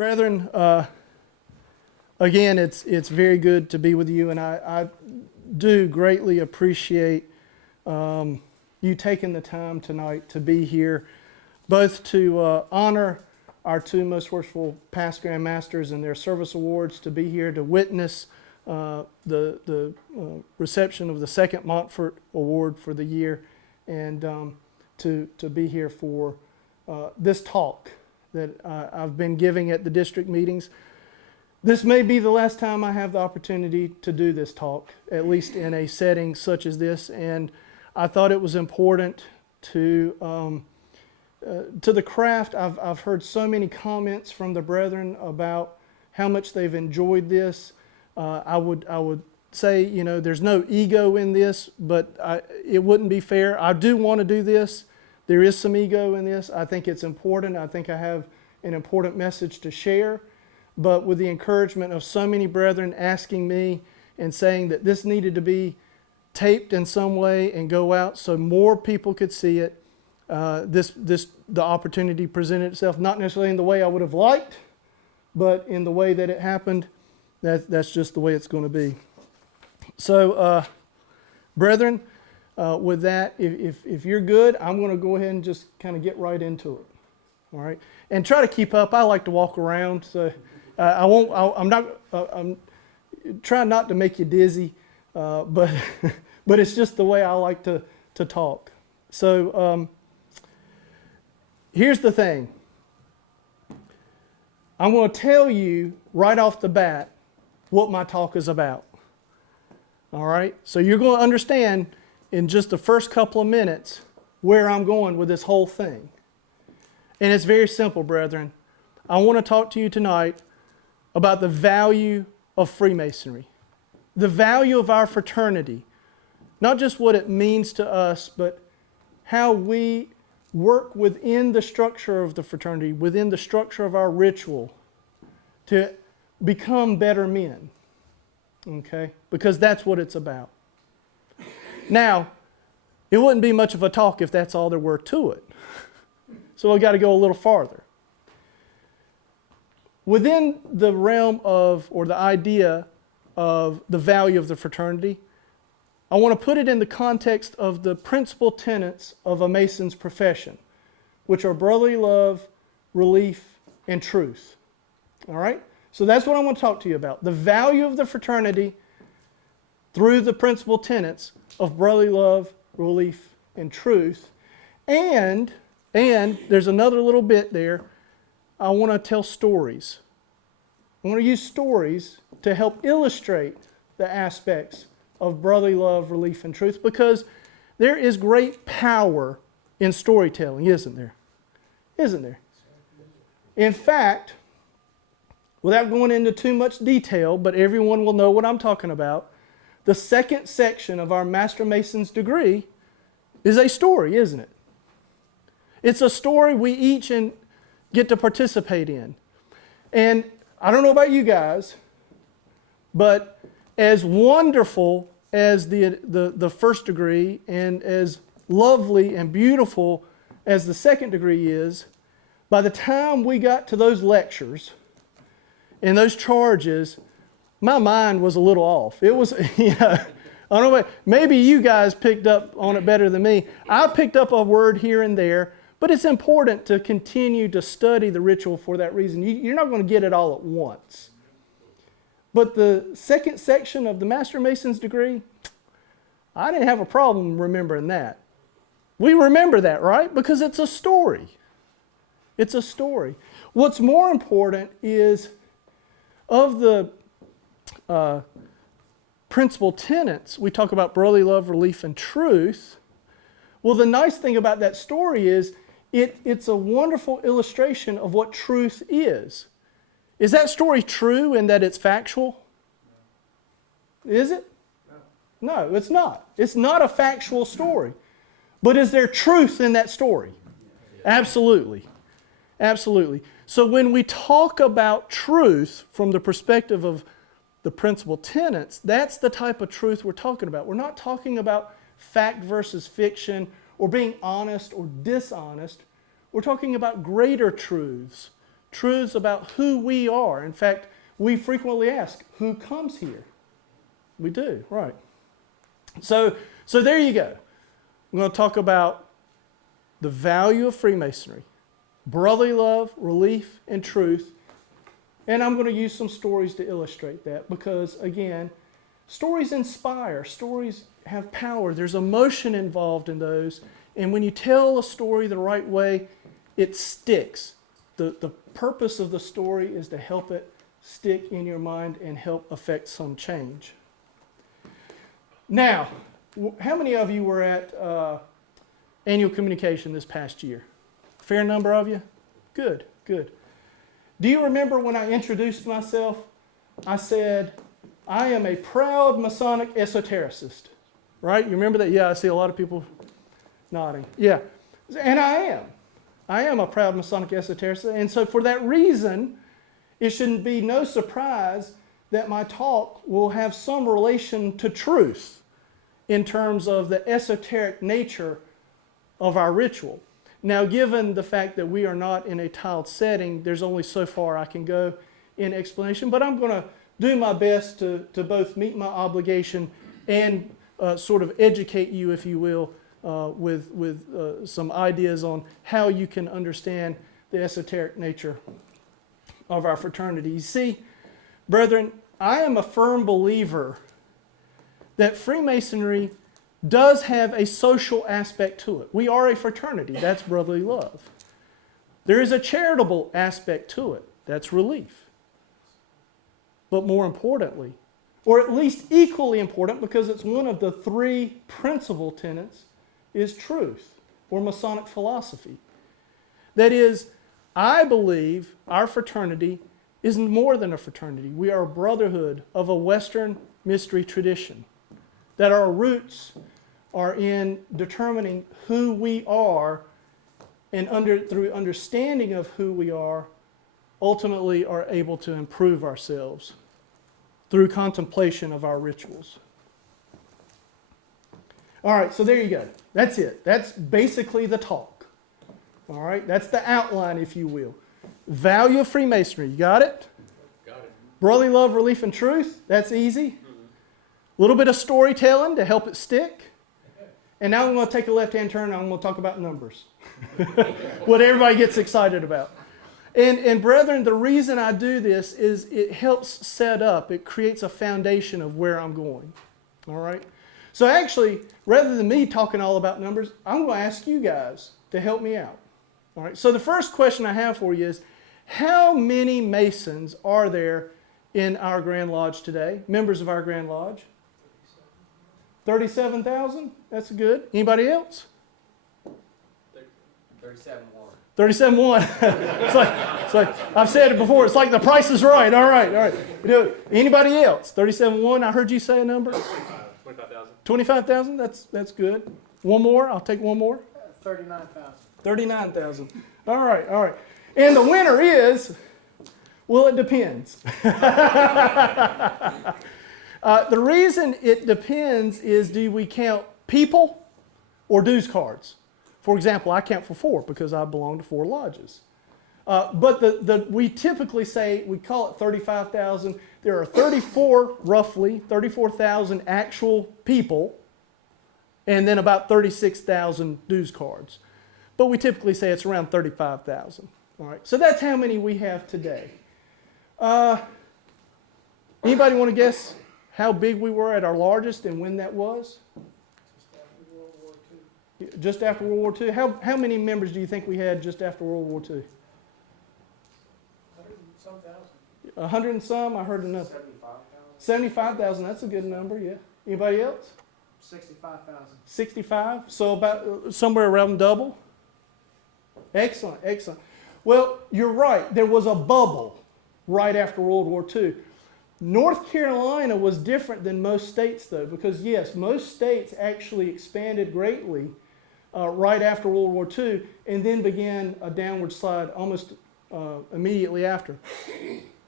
Brethren, again, it's very good to be with you, and I do greatly appreciate you taking the time tonight to be here, both to honor our two most worshipful past Grand Masters and their service awards, to be here to witness the reception of the second Montfort Award for the year, and to be here for this talk that I've been giving at the district meetings. This may be the last time I have the opportunity to do this talk, at least in a setting such as this, and I thought it was important to the craft. I've heard so many comments from the brethren about how much they've enjoyed this. I would say, you know, there's no ego in this, but it wouldn't be fair. I do want to do this. There is some ego in this. I think it's important. I think I have an important message to share. But with the encouragement of so many brethren asking me and saying that this needed to be taped in some way and go out so more people could see it, the opportunity presented itself, not necessarily in the way I would have liked, but in the way that it happened. That's just the way it's going to be. So, brethren, with that, if you're good, I'm going to go ahead and just kind of get right into it. All right, and try to keep up. I like to walk around, so I'm trying not to make you dizzy, but but it's just the way I like to talk. So here's the thing. I'm going to tell you right off the bat what my talk is about. All right, so you're going to understand in just the first couple of minutes where I'm going with this whole thing. And it's very simple, brethren. I want to talk to you tonight about the value of Freemasonry, the value of our fraternity, not just what it means to us, but how we work within the structure of the fraternity, within the structure of our ritual, to become better men, okay? Because that's what it's about. Now, it wouldn't be much of a talk if that's all there were to it. So I've got to go a little farther. Within the realm of, or the idea of the value of the fraternity, I want to put it in the context of the principal tenets of a Mason's profession, which are brotherly love, relief, and truth. All right? So that's what I want to talk to you about. The value of the fraternity through the principal tenets of brotherly love, relief, and truth. And there's another little bit there. I want to tell stories. I want to use stories to help illustrate the aspects of brotherly love, relief, and truth, because there is great power in storytelling, isn't there? Isn't there? In fact, without going into too much detail, but everyone will know what I'm talking about, the second section of our Master Mason's degree is a story, isn't it? It's a story we each get to participate in. And I don't know about you guys, but as wonderful as the first degree and as lovely and beautiful as the second degree is, by the time we got to those lectures and those charges, my mind was a little off. It was, you know, I don't know, maybe you guys picked up on it better than me. I picked up a word here and there, but it's important to continue to study the ritual for that reason. You're not going to get it all at once. But the second section of the Master Mason's degree, I didn't have a problem remembering that. We remember that, right? Because it's a story. It's a story. What's more important is of the principal tenets, we talk about brotherly love, relief, and truth. Well, the nice thing about that story is it's a wonderful illustration of what truth is. Is that story true in that it's factual? Is it? No, it's not. It's not a factual story. But is there truth in that story? Absolutely. Absolutely. So when we talk about truth from the perspective of the principal tenets, that's the type of truth we're talking about. We're not talking about fact versus fiction or being honest or dishonest. We're talking about greater truths truths about who we are. In fact, we frequently ask, who comes here? We do, right. So there you go. I'm going to talk about the value of Freemasonry, brotherly love, relief, and truth. And I'm going to use some stories to illustrate that because, again, stories inspire. Stories have power. There's emotion involved in those. And when you tell a story the right way, it sticks. The purpose of the story is to help it stick in your mind and help affect some change. Now, how many of you were at annual communication this past year? A fair number of you? Good, good. Do you remember when I introduced myself? I said, I am a proud Masonic esotericist. Right? You remember that? Yeah, I see a lot of people nodding. Yeah. And I am. I am a proud Masonic esotericist. And so for that reason, it shouldn't be no surprise that my talk will have some relation to truth in terms of the esoteric nature of our ritual. Now, given the fact that we are not in a tiled setting, there's only so far I can go in explanation, but I'm going to do my best to both meet my obligation and sort of educate you, if you will, with some ideas on how you can understand the esoteric nature of our fraternity. You see, brethren, I am a firm believer that Freemasonry does have a social aspect to it. We are a fraternity. That's brotherly love. There is a charitable aspect to it. That's relief. But more importantly, or at least equally important because it's one of the three principal tenets, is truth or Masonic philosophy. That is, I believe our fraternity is more than a fraternity. We are a brotherhood of a Western mystery tradition. That our roots are in determining who we are and through understanding of who we are, ultimately are able to improve ourselves through contemplation of our rituals. All right, so there you go. That's it. That's basically the talk. All right, that's the outline, if you will. Value of Freemasonry, you got it? Got it. Brotherly love, relief, and truth, that's easy. A little bit of storytelling to help it stick. And now I'm going to take a left-hand turn and I'm going to talk about numbers. What everybody gets excited about. And brethren, the reason I do this is it helps set up, it creates a foundation of where I'm going. All right? So actually, rather than me talking all about numbers, I'm going to ask you guys to help me out. All right? So the first question I have for you is, how many Masons are there in our Grand Lodge today? Members of our Grand Lodge? 37,000? That's good. Anybody else? 37,1. It's like I've said it before. It's like the price is right. All right. Anybody else? 37,1. I heard you say a number. 25,000. 25,000. That's good. One more. I'll take one more. 39,000. 39,000. All right. And the winner is, well, it depends. The reason it depends is, do we count people or dues cards? For example, I count for 4 because I belong to 4 lodges. But we typically say, we call it 35,000. There are 34,000 actual people, and then about 36,000 dues cards. But we typically say it's around 35,000. All right, so that's how many we have today. Anybody want to guess how big we were at our largest and when that was? Just after World War II. How many members do you think we had just after World War II? 100 and some? I heard another. 75,000. That's a good number, yeah. Anybody else? 65,000. 65? So about somewhere around double? Excellent. Well, you're right. There was a bubble right after World War II. North Carolina was different than most states, though, because, yes, most states actually expanded greatly right after World War II and then began a downward slide almost immediately after.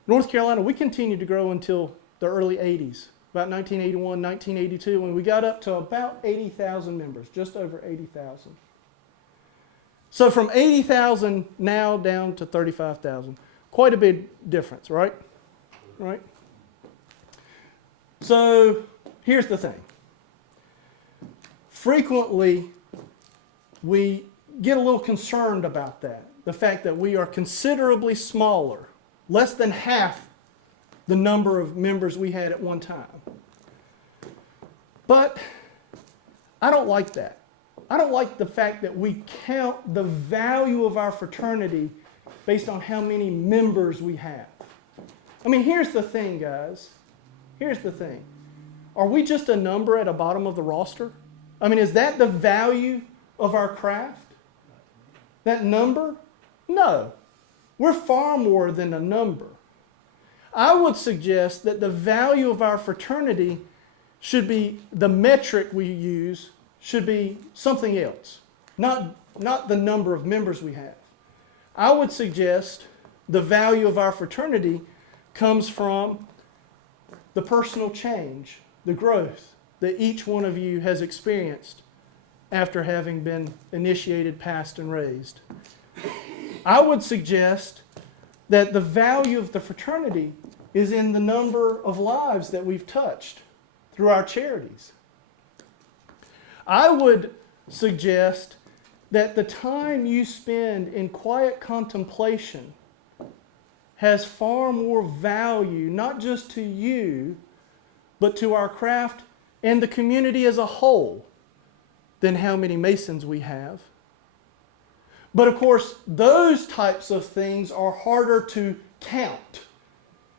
North Carolina, we continued to grow until the early 80s, about 1981, 1982, when we got up to about 80,000 members, just over 80,000. So from 80,000 now down to 35,000. Quite a big difference, right? Right? So here's the thing. Frequently, we get a little concerned about that. The fact that we are considerably smaller, less than half the number of members we had at one time. But I don't like that. I don't like the fact that we count the value of our fraternity based on how many members we have. I mean, here's the thing, guys. Here's the thing. Are we just a number at the bottom of the roster? I mean, is that the value of our craft? That number? No. We're far more than a number. I would suggest that the value of our fraternity should be, the metric we use should be something else, not the number of members we have. I would suggest the value of our fraternity comes from the personal change, the growth that each one of you has experienced after having been initiated, passed, and raised. I would suggest that the value of the fraternity is in the number of lives that we've touched through our charities. I would suggest that the time you spend in quiet contemplation has far more value, not just to you, but to our craft and the community as a whole, than how many Masons we have. But of course, those types of things are harder to count.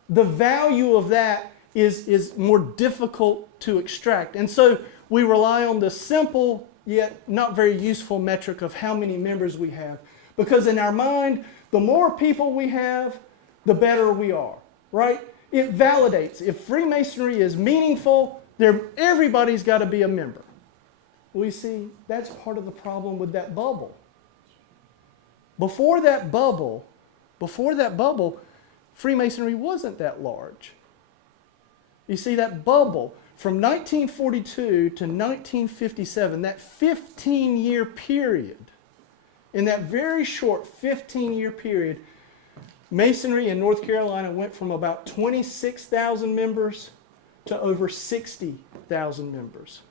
The value of that is more difficult to extract. And so we rely on the simple yet not very useful metric of how many members we have. Because in our mind, the more people we have, the better we are, right? It validates. If Freemasonry is meaningful, everybody's got to be a member. We see that's part of the problem with that bubble. Before that bubble, Freemasonry wasn't that large. You see, that bubble from 1942 to 1957, that 15-year period, in that very short 15-year period, Masonry in North Carolina went from about 26,000 members to over 60,000 members.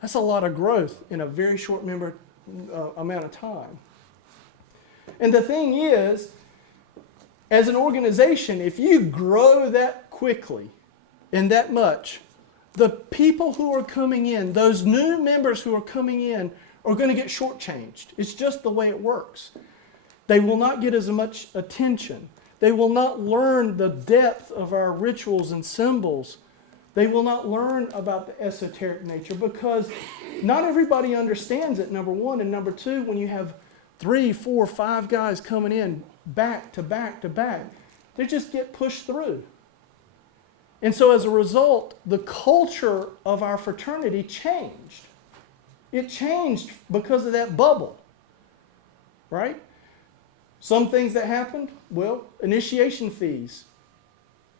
That's a lot of growth in a very short amount of time. And the thing is, as an organization, if you grow that quickly and that much, the people who are coming in, those new members who are coming in, are going to get shortchanged. It's just the way it works. They will not get as much attention. They will not learn the depth of our rituals and symbols. They will not learn about the esoteric nature because not everybody understands it, number one. And number two, when you have 3, 4, 5 guys coming in back to back to back, they just get pushed through. And so as a result, the culture of our fraternity changed. It changed because of that bubble, right? Some things that happened, well, initiation fees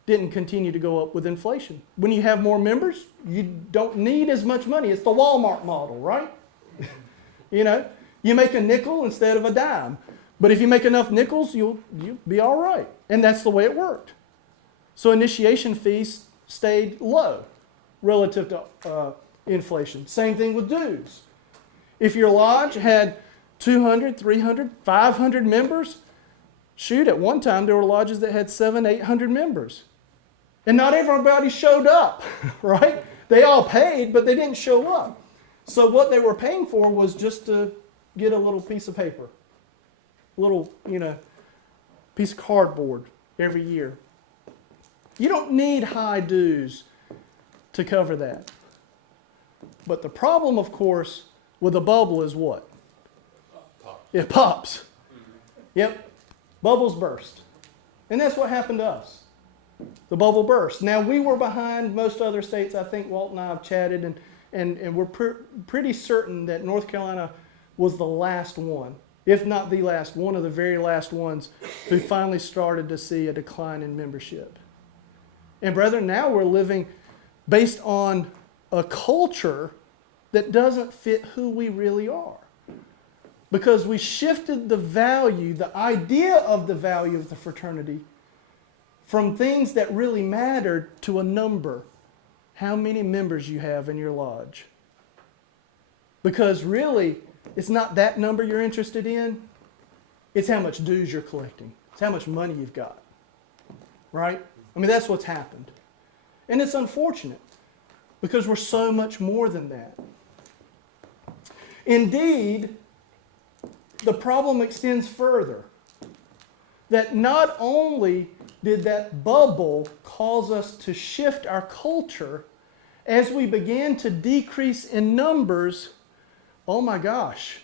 didn't continue to go up with inflation. When you have more members, you don't need as much money. It's the Walmart model, right? You know, you make a nickel instead of a dime. But if you make enough nickels, you'll be all right. And that's the way it worked. So initiation fees stayed low relative to inflation. Same thing with dues. If your lodge had 200, 300, 500 members, shoot, at one time there were lodges that had 700, 800 members. And not everybody showed up, right? They all paid, but they didn't show up. So what they were paying for was just to get a little piece of paper, a little, piece of cardboard every year. You don't need high dues to cover that. But the problem, of course, with a bubble is what? It pops. Yep. Bubbles burst. And that's what happened to us. The bubble burst. Now, we were behind most other states. I think Walt and I have chatted, and we're pretty certain that North Carolina was the last one, if not the last, one of the very last ones who finally started to see a decline in membership. And brethren, now we're living based on a culture that doesn't fit who we really are. because we shifted the value, the idea of the value of the fraternity from things that really mattered to a number. How many members you have in your lodge. Because really, it's not that number you're interested in. It's how much dues you're collecting. It's how much money you've got. Right? I mean, that's what's happened. And it's unfortunate because we're so much more than that. Indeed, the problem extends further. That not only did that bubble cause us to shift our culture as we began to decrease in numbers, oh my gosh.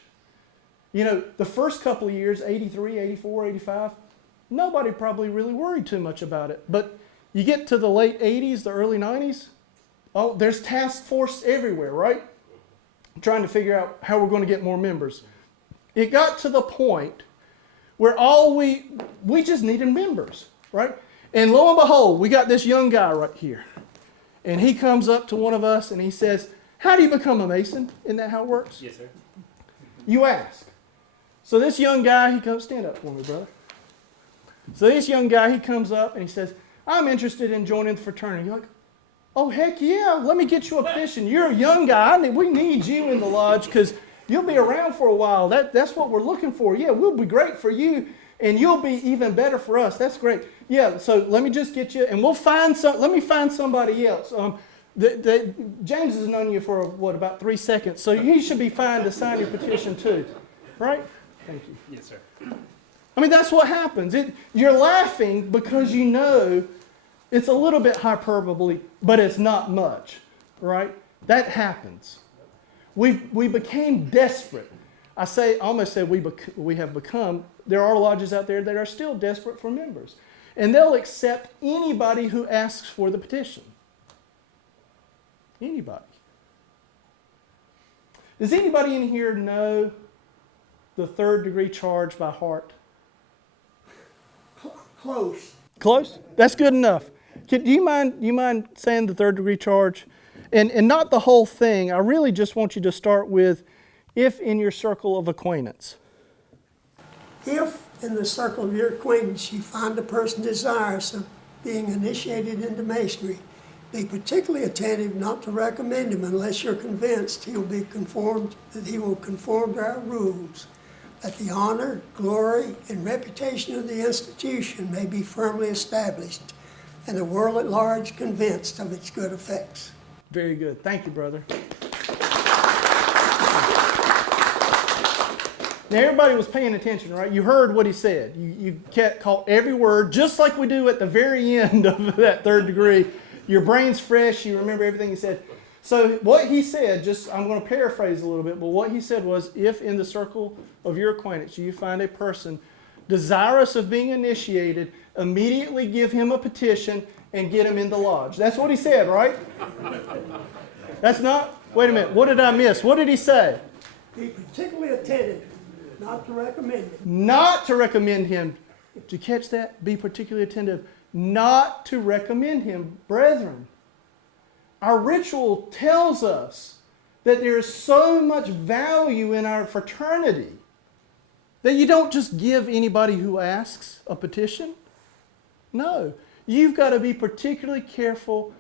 You know, the first couple of years, 83, 84, 85, nobody probably really worried too much about it. But you get to the late 80s, the early 90s, oh, there's task force everywhere, right? Trying to figure out how we're going to get more members. It got to the point where we just needed members, right? And lo and behold, we got this young guy right here. And he comes up to one of us and he says, how do you become a Mason? Isn't that how it works? Yes, sir. You ask. So this young guy, he comes, stand up for me, brother. So this young guy, he comes up and he says, I'm interested in joining the fraternity. You're like, oh, heck yeah, let me get you a petition. You're a young guy. We need you in the lodge because you'll be around for a while. That's what we're looking for. Yeah, we'll be great for you, and you'll be even better for us. That's great. Yeah, so let me just get you, and let me find somebody else. James has known you for, about 3 seconds, so he should be fine to sign your petition too. Right? Thank you. Yes, sir. I mean, that's what happens. You're laughing because you know it's a little bit hyperbole, but it's not much, right? That happens. We became desperate. I almost say we have become. There are lodges out there that are still desperate for members. And they'll accept anybody who asks for the petition. Anybody. Does anybody in here know the third degree charge by heart? Close. Close? That's good enough. Do you mind saying the third degree charge? And not the whole thing. I really just want you to start with, if in your circle of acquaintance. If in the circle of your acquaintance you find a person desirous of being initiated into masonry, be particularly attentive not to recommend him unless you're convinced that he will conform to our rules, that the honor, glory, and reputation of the institution may be firmly established, and the world at large convinced of its good effects. Very good. Thank you, brother. Now, everybody was paying attention, right? You heard what he said. You caught every word, just like we do at the very end of that third degree. Your brain's fresh. You remember everything he said. So what he said, I'm going to paraphrase a little bit, but what he said was, if in the circle of your acquaintance you find a person desirous of being initiated, immediately give him a petition and get him in the lodge. That's what he said, right? That's not, wait a minute, what did I miss? What did he say? Be particularly attentive not to recommend him. Not to recommend him. Did you catch that? Be particularly attentive. Not to recommend him. Brethren, our ritual tells us that there is so much value in our fraternity that you don't just give anybody who asks a petition. No. You've got to be particularly careful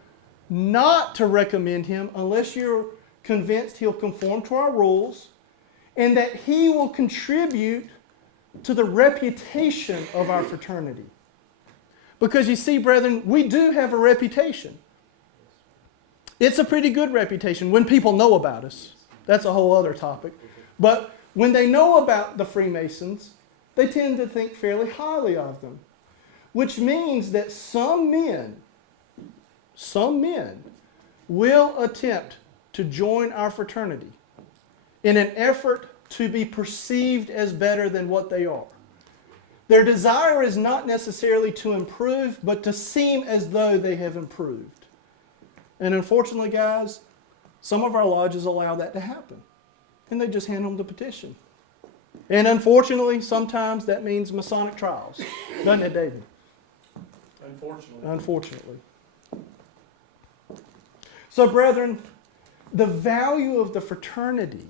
not to recommend him unless you're convinced he'll conform to our rules and that he will contribute to the reputation of our fraternity. Because you see, brethren, we do have a reputation. It's a pretty good reputation when people know about us. That's a whole other topic. But when they know about the Freemasons, they tend to think fairly highly of them. Which means that some men will attempt to join our fraternity in an effort to be perceived as better than what they are. Their desire is not necessarily to improve, but to seem as though they have improved. And unfortunately, guys, some of our lodges allow that to happen. And they just hand them the petition. And unfortunately, sometimes that means Masonic trials. Doesn't it, David? Unfortunately. So, brethren, the value of the fraternity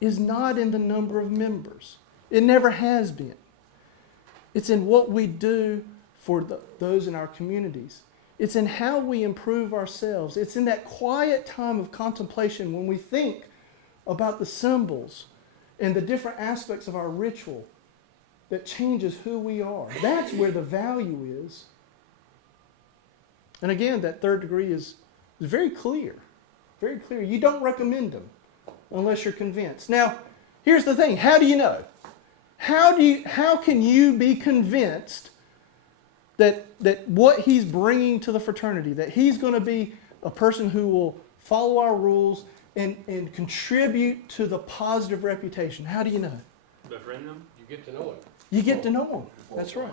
is not in the number of members. It never has been. It's in what we do for those in our communities. It's in how we improve ourselves. It's in that quiet time of contemplation when we think about the symbols and the different aspects of our ritual that changes who we are. That's where the value is. And again, that third degree is very clear. Very clear. You don't recommend them unless you're convinced. Now, here's the thing. How do you know? How can you be convinced that what he's bringing to the fraternity, that he's going to be a person who will follow our rules and contribute to the positive reputation? How do you know? Befriend them? You get to know him. You get to know him. That's right.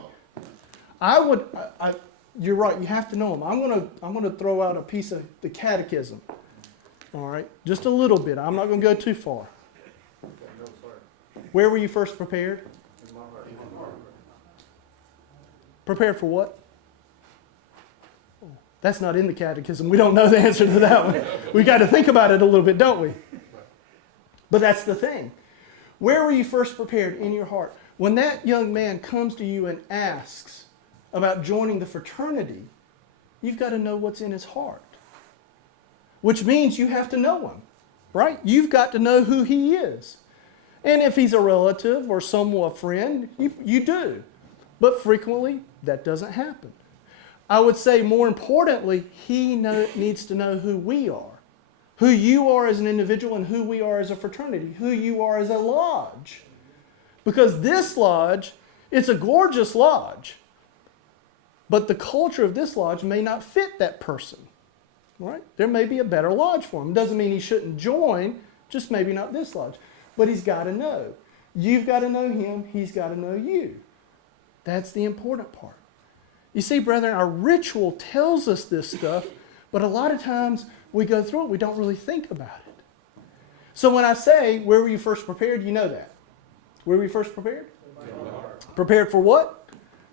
You're right. You have to know him. I'm gonna throw out a piece of the catechism. All right, just a little bit. I'm not going to go too far. Where were you first prepared? Prepared for what? That's not in the catechism. We don't know the answer to that one. We got to think about it a little bit, don't we? But that's the thing. Where were you first prepared in your heart? When that young man comes to you and asks about joining the fraternity, you've got to know what's in his heart. Which means you have to know him, right? You've got to know who he is. And if he's a relative or somewhat a friend, you do. But frequently, that doesn't happen. I would say more importantly, he needs to know who we are. Who you are as an individual and who we are as a fraternity. Who you are as a lodge. Because this lodge, it's a gorgeous lodge. But the culture of this lodge may not fit that person. Right? There may be a better lodge for him. Doesn't mean he shouldn't join, just maybe not this lodge. But he's got to know. You've got to know him, he's got to know you. That's the important part. You see, brethren, our ritual tells us this stuff, but a lot of times we go through it, we don't really think about it. So when I say, where were you first prepared, you know that. Where were you first prepared? Prepared for what?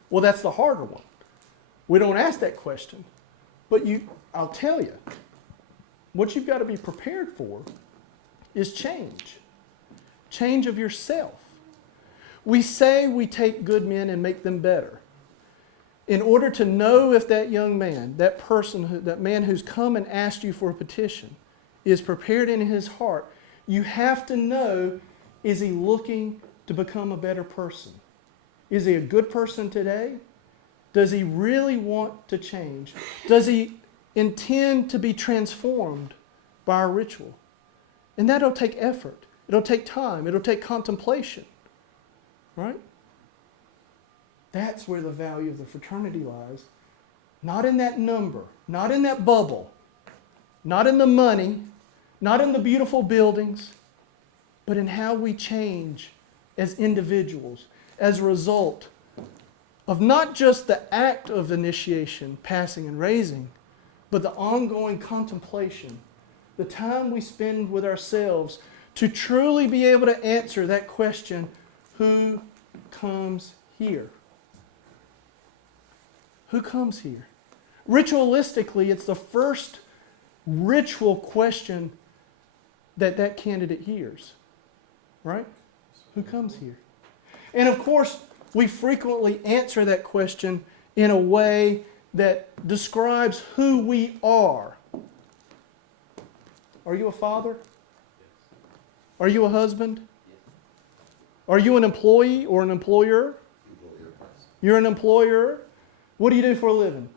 Well, that's the harder one. We don't ask that question. But I'll tell you, what you've got to be prepared for is change. Change of yourself. We say we take good men and make them better. In order to know if that young man, that person, that man who's come and asked you for a petition is prepared in his heart, you have to know, is he looking to become a better person? Is he a good person today? Does he really want to change? Does he intend to be transformed by our ritual? And that'll take effort. It'll take time. It'll take contemplation. Right? That's where the value of the fraternity lies. Not in that number, not in that bubble, not in the money, not in the beautiful buildings, but in how we change as individuals as a result of not just the act of initiation, passing and raising, but the ongoing contemplation, the time we spend with ourselves to truly be able to answer that question, who comes here? Who comes here? Ritualistically, it's the first ritual question that candidate hears, right? Who comes here? And of course, we frequently answer that question in a way that describes who we are. Are you a father? Are you a husband? Are you an employee or an employer? You're an employer. What do you do for a living?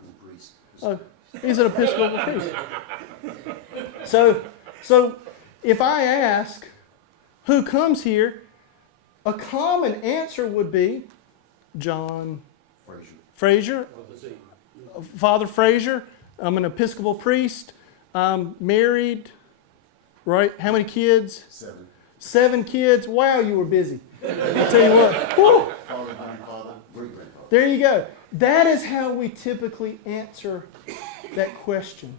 He's an Episcopal priest. So if I ask who comes here, a common answer would be John Frazier. Father Frazier. I'm an Episcopal priest. I'm married. Right? How many kids? 7. 7 kids. Wow, you were busy. I'll tell you what. Woo! Father, grandfather, great-grandfather. There you go. That is how we typically answer that question.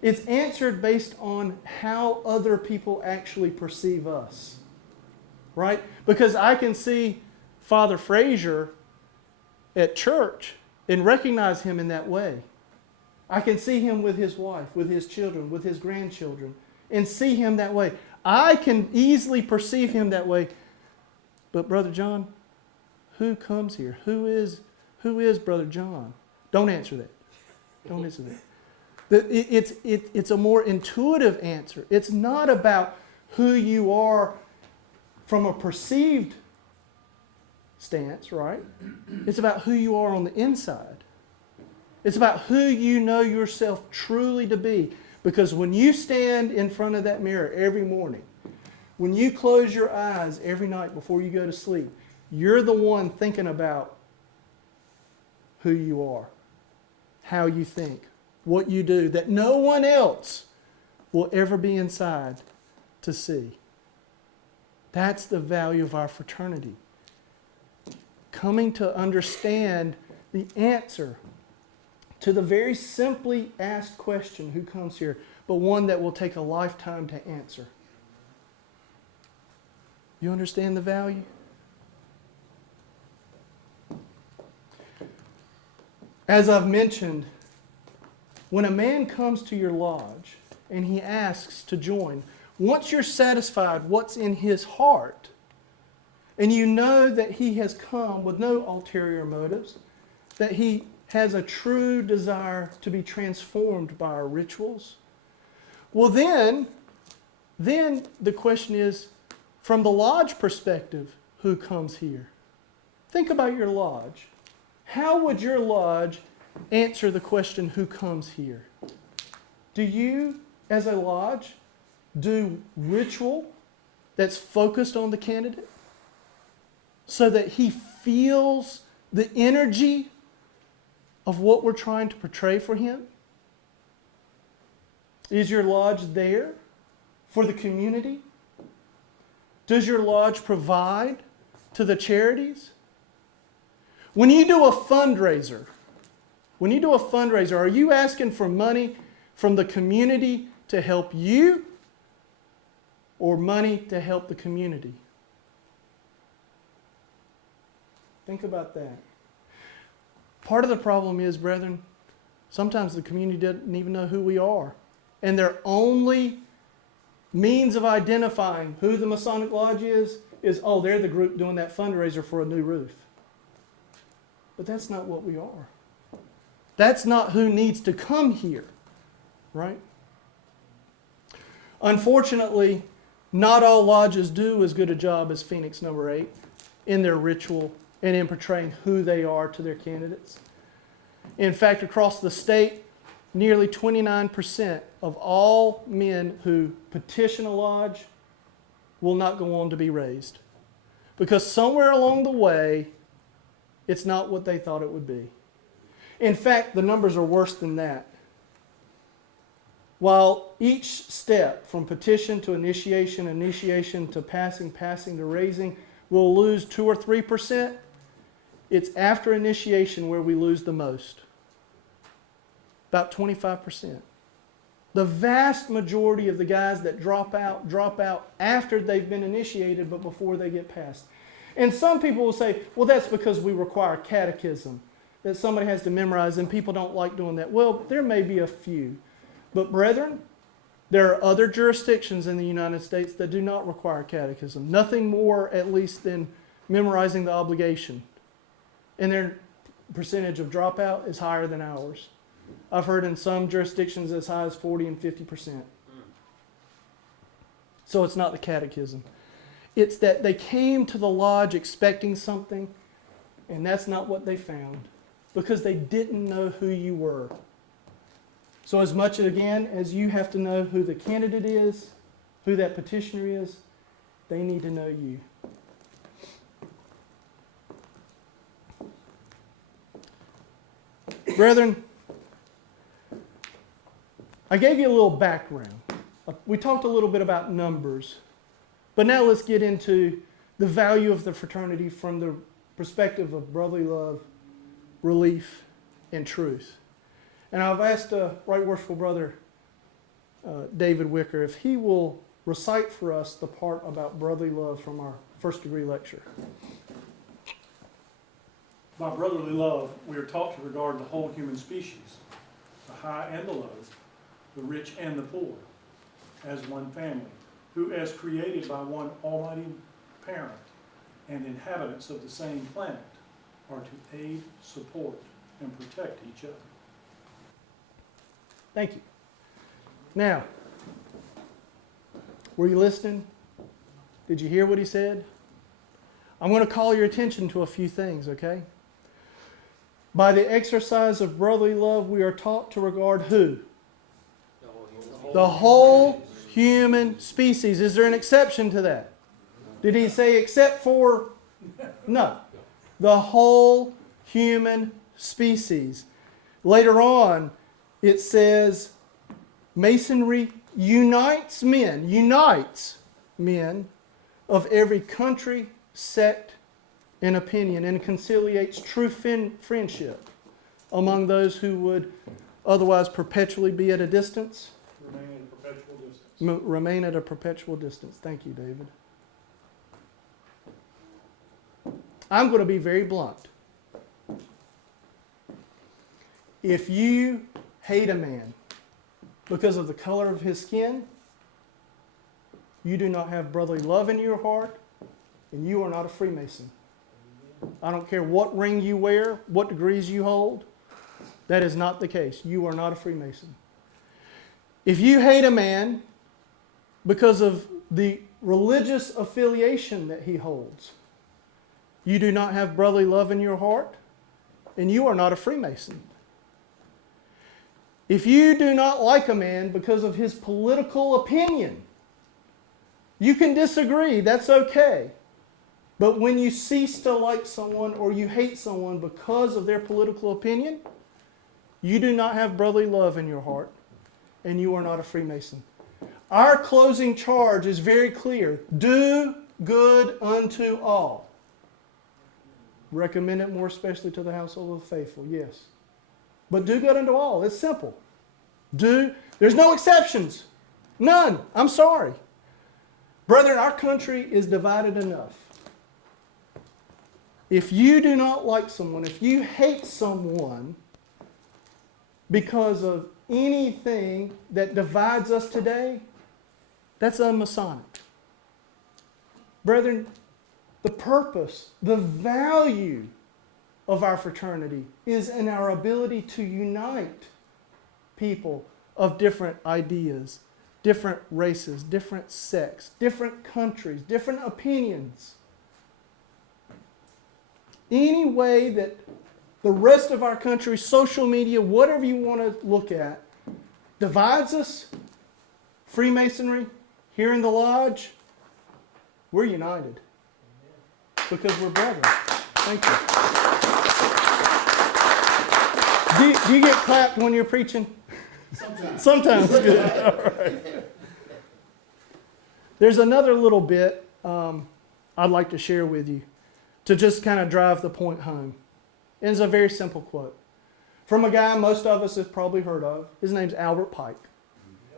It's answered based on how other people actually perceive us. Right? Because I can see Father Frazier at church and recognize him in that way. I can see him with his wife, with his children, with his grandchildren, and see him that way. I can easily perceive him that way. But Brother John, who comes here? Who is Brother John? Don't answer that. Don't answer that. It's a more intuitive answer. It's not about who you are from a perceived stance, right? It's about who you are on the inside. It's about who you know yourself truly to be. Because when you stand in front of that mirror every morning, when you close your eyes every night before you go to sleep, you're the one thinking about who you are, how you think, what you do, that no one else will ever be inside to see. That's the value of our fraternity. Coming to understand the answer to the very simply asked question, who comes here, but one that will take a lifetime to answer. You understand the value? As I've mentioned, when a man comes to your lodge and he asks to join, once you're satisfied what's in his heart, and you know that he has come with no ulterior motives, that he has a true desire to be transformed by our rituals, well then the question is, from the lodge perspective, who comes here? Think about your lodge. How would your lodge answer the question, who comes here? Do you, as a lodge, do ritual that's focused on the candidate so that he feels the energy of what we're trying to portray for him? Is your lodge there for the community? Does your lodge provide to the charities? When you do a fundraiser, are you asking for money from the community to help you or money to help the community? Think about that. Part of the problem is, brethren, sometimes the community doesn't even know who we are. And their only means of identifying who the Masonic Lodge is, oh, they're the group doing that fundraiser for a new roof. But that's not what we are. That's not who needs to come here, right? Unfortunately, not all lodges do as good a job as Phoenix number 8 in their ritual and in portraying who they are to their candidates. In fact, across the state, nearly 29% of all men who petition a lodge will not go on to be raised. Because somewhere along the way, it's not what they thought it would be. In fact, the numbers are worse than that. While each step from petition to initiation, initiation to passing, passing to raising will lose 2 or 3%, it's after initiation where we lose the most. About 25%. The vast majority of the guys that drop out after they've been initiated but before they get passed. And some people will say, well, that's because we require catechism, that somebody has to memorize, and people don't like doing that. Well, there may be a few. But brethren, there are other jurisdictions in the United States that do not require catechism. Nothing more, at least, than memorizing the obligation. And their percentage of dropout is higher than ours. I've heard in some jurisdictions as high as 40 and 50%. So it's not the catechism. It's that they came to the lodge expecting something, and that's not what they found, because they didn't know who you were. So as much, again, as you have to know who the candidate is, who that petitioner is, they need to know you. Brethren, I gave you a little background. We talked a little bit about numbers, but now let's get into the value of the fraternity from the perspective of brotherly love, relief, and truth. And I've asked Right Worshipful Brother David Wicker if he will recite for us the part about brotherly love from our first degree lecture. By brotherly love, we are taught to regard the whole human species, the high and the low, the rich and the poor, as one family, who as created by one almighty parent and inhabitants of the same planet are to aid, support, and protect each other. Thank you. Now, were you listening? Did you hear what he said? I'm going to call your attention to a few things, okay? By the exercise of brotherly love, we are taught to regard who? The whole human species. Is there an exception to that? Did he say except for? No. The whole human species. Later on, it says Masonry unites men of every country, sect, and opinion, and conciliates true friendship among those who would otherwise perpetually be at a distance. Remain at a perpetual distance. Remain at a perpetual distance. Thank you, David. I'm going to be very blunt. If you hate a man because of the color of his skin, you do not have brotherly love in your heart, and you are not a Freemason. I don't care what ring you wear, what degrees you hold. That is not the case. You are not a Freemason. If you hate a man because of the religious affiliation that he holds, you do not have brotherly love in your heart, and you are not a Freemason. If you do not like a man because of his political opinion, you can disagree, that's okay. But when you cease to like someone or you hate someone because of their political opinion, you do not have brotherly love in your heart, and you are not a Freemason. Our closing charge is very clear. Do good unto all. Recommend it more especially to the household of the faithful, yes. But do good unto all. It's simple. There's no exceptions. None. I'm sorry. Brethren, our country is divided enough. If you do not like someone, if you hate someone because of anything that divides us today, that's unmasonic. Brethren, the purpose, the value of our fraternity is in our ability to unite people of different ideas, different races, different sects, different countries, different opinions. Any way that the rest of our country, social media, whatever you want to look at, divides us, Freemasonry, here in the lodge, we're united. Because we're brothers. Thank you. Do you get clapped when you're preaching? Sometimes. Good. All right. There's another little bit I'd like to share with you to just kind of drive the point home. And it's a very simple quote from a guy most of us have probably heard of. His name's Albert Pike.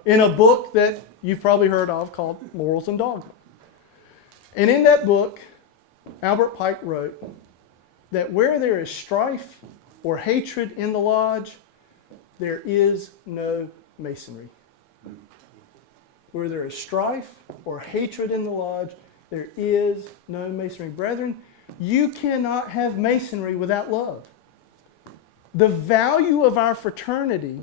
In a book that you've probably heard of called Morals and Dogma. And in that book, Albert Pike wrote that where there is strife or hatred in the lodge, there is no Masonry. Where there is strife or hatred in the lodge, there is no Masonry. Brethren, you cannot have Masonry without love. The value of our fraternity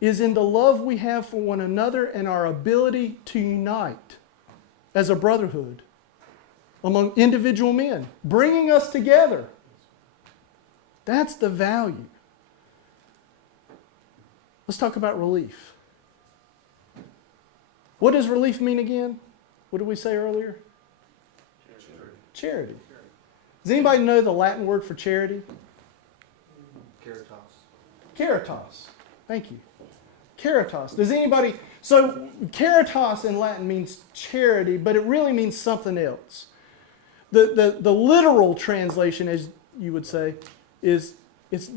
is in the love we have for one another and our ability to unite as a brotherhood among individual men, bringing us together. That's the value. Let's talk about relief. What does relief mean again? What did we say earlier? Charity. Does anybody know the Latin word for charity? Caritas. Thank you. Caritas. Does anybody... So, caritas in Latin means charity, but it really means something else. The literal translation, as you would say, is it's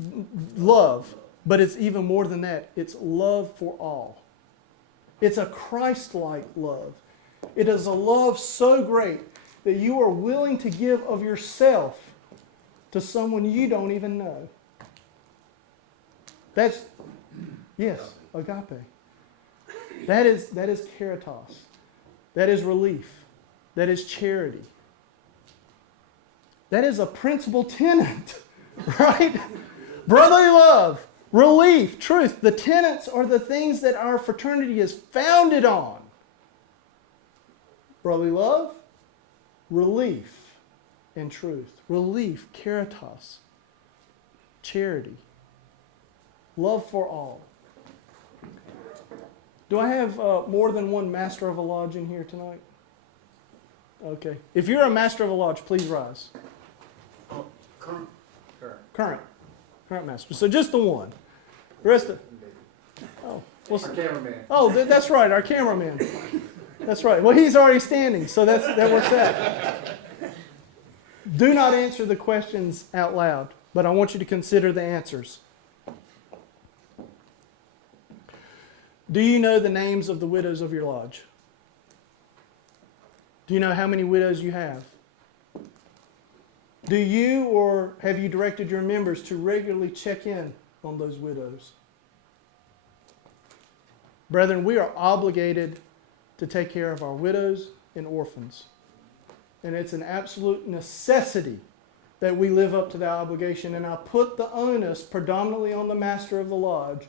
love, but it's even more than that. It's love for all. It's a Christ-like love. It is a love so great that you are willing to give of yourself to someone you don't even know. That's, yes, agape. That is caritas. That is relief. That is charity. That is a principal tenet, right? Brotherly love, relief, truth. The tenets are the things that our fraternity is founded on. Brotherly love, relief, and truth. Relief, caritas, charity, love for all. Do I have more than one master of a lodge in here tonight? Okay. If you're a master of a lodge, please rise. Current. Current master. So just the one. The rest of... Oh, well, Our cameraman. oh, that's right, our cameraman. That's right. Well, he's already standing, so that works out. Do not answer the questions out loud, but I want you to consider the answers. Do you know the names of the widows of your lodge? Do you know how many widows you have? Do you or have you directed your members to regularly check in on those widows? Brethren, we are obligated to take care of our widows and orphans. And it's an absolute necessity that we live up to that obligation. And I put the onus predominantly on the master of the lodge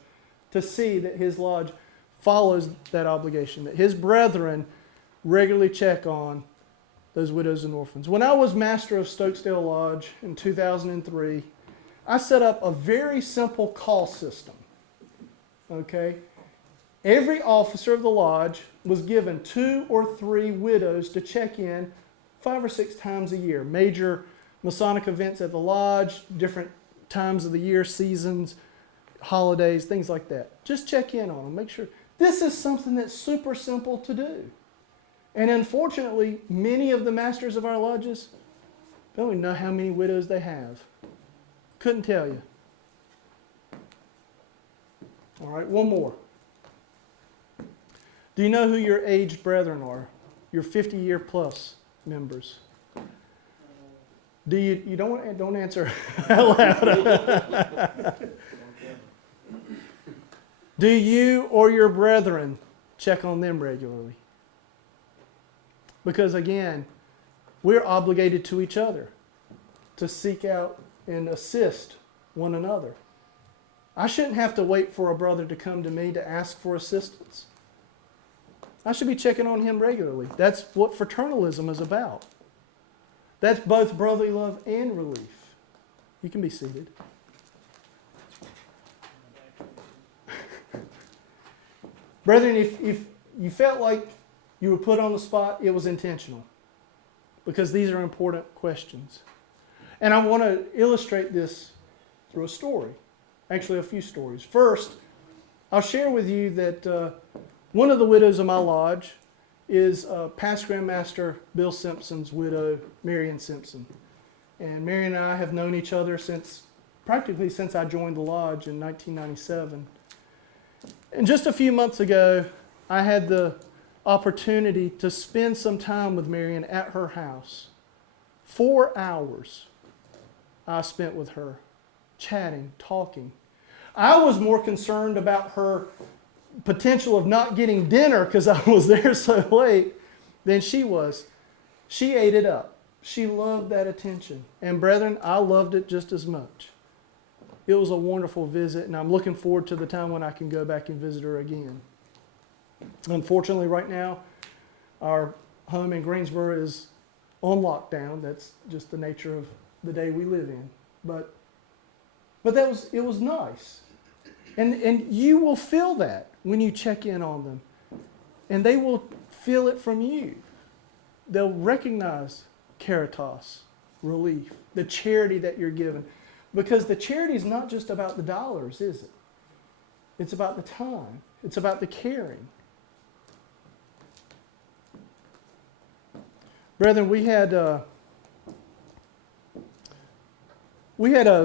to see that his lodge follows that obligation, that his brethren regularly check on those widows and orphans. When I was master of Stokesdale Lodge in 2003, I set up a very simple call system. Okay? Every officer of the lodge was given 2 or 3 widows to check in 5 or 6 times a year. Major Masonic events at the lodge, different times of the year, seasons, holidays, things like that. Just check in on them. Make sure. This is something that's super simple to do. And unfortunately, many of the masters of our lodges don't even know how many widows they have. Couldn't tell you. All right, one more. Do you know who your aged brethren are? Your 50-year plus members. Do you don't answer out loud. Do you or your brethren check on them regularly? Because again, we're obligated to each other to seek out and assist one another. I shouldn't have to wait for a brother to come to me to ask for assistance. I should be checking on him regularly. That's what fraternalism is about. That's both brotherly love and relief. You can be seated. Brethren, if you felt like you were put on the spot, it was intentional. Because these are important questions. And I want to illustrate this through a story. Actually, a few stories. First, I'll share with you that one of the widows of my lodge is Past Grandmaster Bill Simpson's widow, Marion Simpson. And Marion and I have known each other practically since I joined the lodge in 1997. And just a few months ago, I had the opportunity to spend some time with Marion at her house. 4 hours I spent with her, chatting, talking. I was more concerned about her potential of not getting dinner because I was there so late than she was. She ate it up. She loved that attention. And brethren, I loved it just as much. It was a wonderful visit, and I'm looking forward to the time when I can go back and visit her again. Unfortunately, right now, our home in Greensboro is on lockdown. That's just the nature of the day we live in. But it was nice. And you will feel that when you check in on them. And they will feel it from you. They'll recognize caritas, relief, the charity that you're given. Because the charity is not just about the dollars, is it? It's about the time. It's about the caring. Brethren, we had a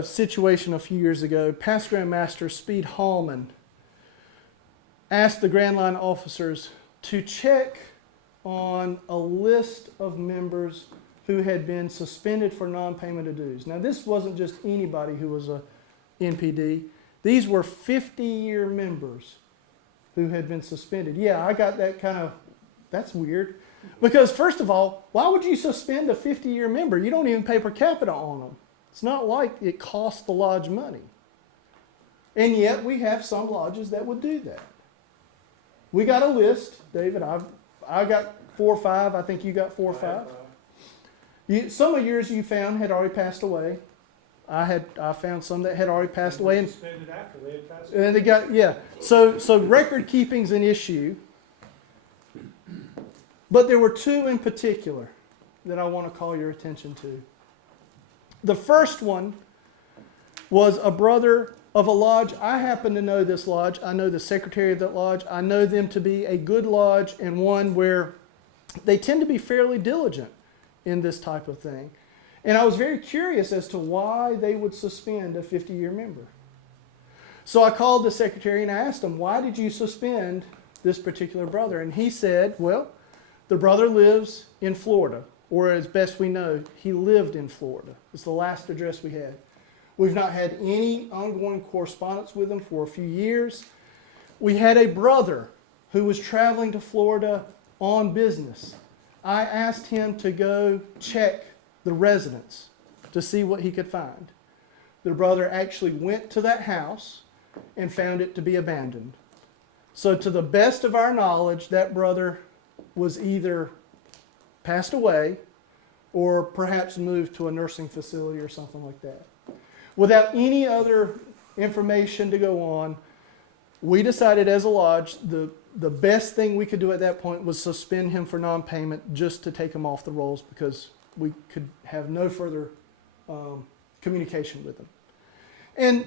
situation a few years ago. Past Grandmaster Speed Hallman asked the Grand Line officers to check on a list of members who had been suspended for non-payment of dues. Now, this wasn't just anybody who was a NPD. These were 50-year members who had been suspended. Yeah, I got that kind of, that's weird. Because first of all, why would you suspend a 50-year member? You don't even pay per capita on them. It's not like it costs the lodge money. And yet we have some lodges that would do that. We got a list, David. I got 4 or 5. I think you got 4 or 5. Some of yours you found had already passed away. I found some that had already passed away. And Suspended after they had passed away. and they got, yeah. So record keeping's an issue. But there were 2 in particular that I want to call your attention to. The first one was a brother of a lodge. I happen to know this lodge. I know the secretary of that lodge. I know them to be a good lodge and one where they tend to be fairly diligent in this type of thing. And I was very curious as to why they would suspend a 50-year member. So I called the secretary and I asked him, why did you suspend this particular brother? And he said, well, the brother lives in Florida, or as best we know, he lived in Florida. It's the last address we had. We've not had any ongoing correspondence with him for a few years. We had a brother who was traveling to Florida on business. I asked him to go check the residence to see what he could find. The brother actually went to that house and found it to be abandoned. So to the best of our knowledge, that brother was either passed away or perhaps moved to a nursing facility or something like that. Without any other information to go on, we decided as a lodge the best thing we could do at that point was suspend him for non-payment just to take him off the rolls because we could have no further communication with him. And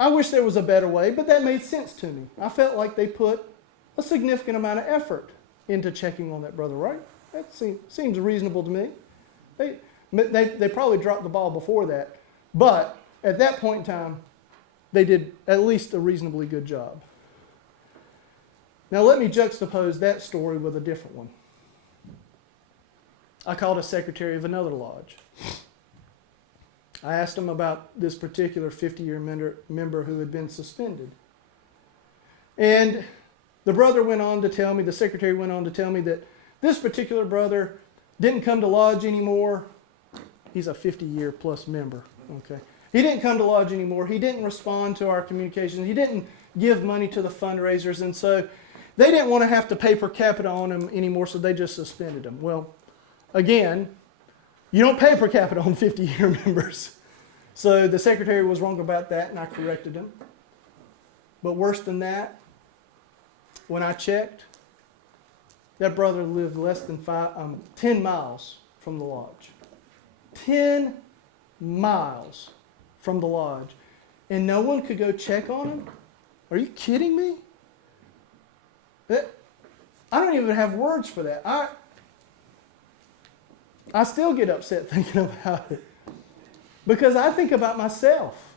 I wish there was a better way, but that made sense to me. I felt like they put a significant amount of effort into checking on that brother, right? That seems reasonable to me. They probably dropped the ball before that, but at that point in time, they did at least a reasonably good job. Now let me juxtapose that story with a different one. I called a secretary of another lodge. I asked him about this particular 50-year member who had been suspended. And the brother went on to tell me, the secretary went on to tell me that this particular brother didn't come to lodge anymore. He's a 50-year plus member, okay? He didn't come to lodge anymore. He didn't respond to our communications. He didn't give money to the fundraisers. And so they didn't want to have to pay per capita on him anymore, so they just suspended him. Well, again, you don't pay per capita on 50-year members. So the secretary was wrong about that, and I corrected him. But worse than that, when I checked, that brother lived less than 10 miles from the lodge. 10 miles from the lodge. And no one could go check on him? Are you kidding me? I don't even have words for that. I still get upset thinking about it. Because I think about myself.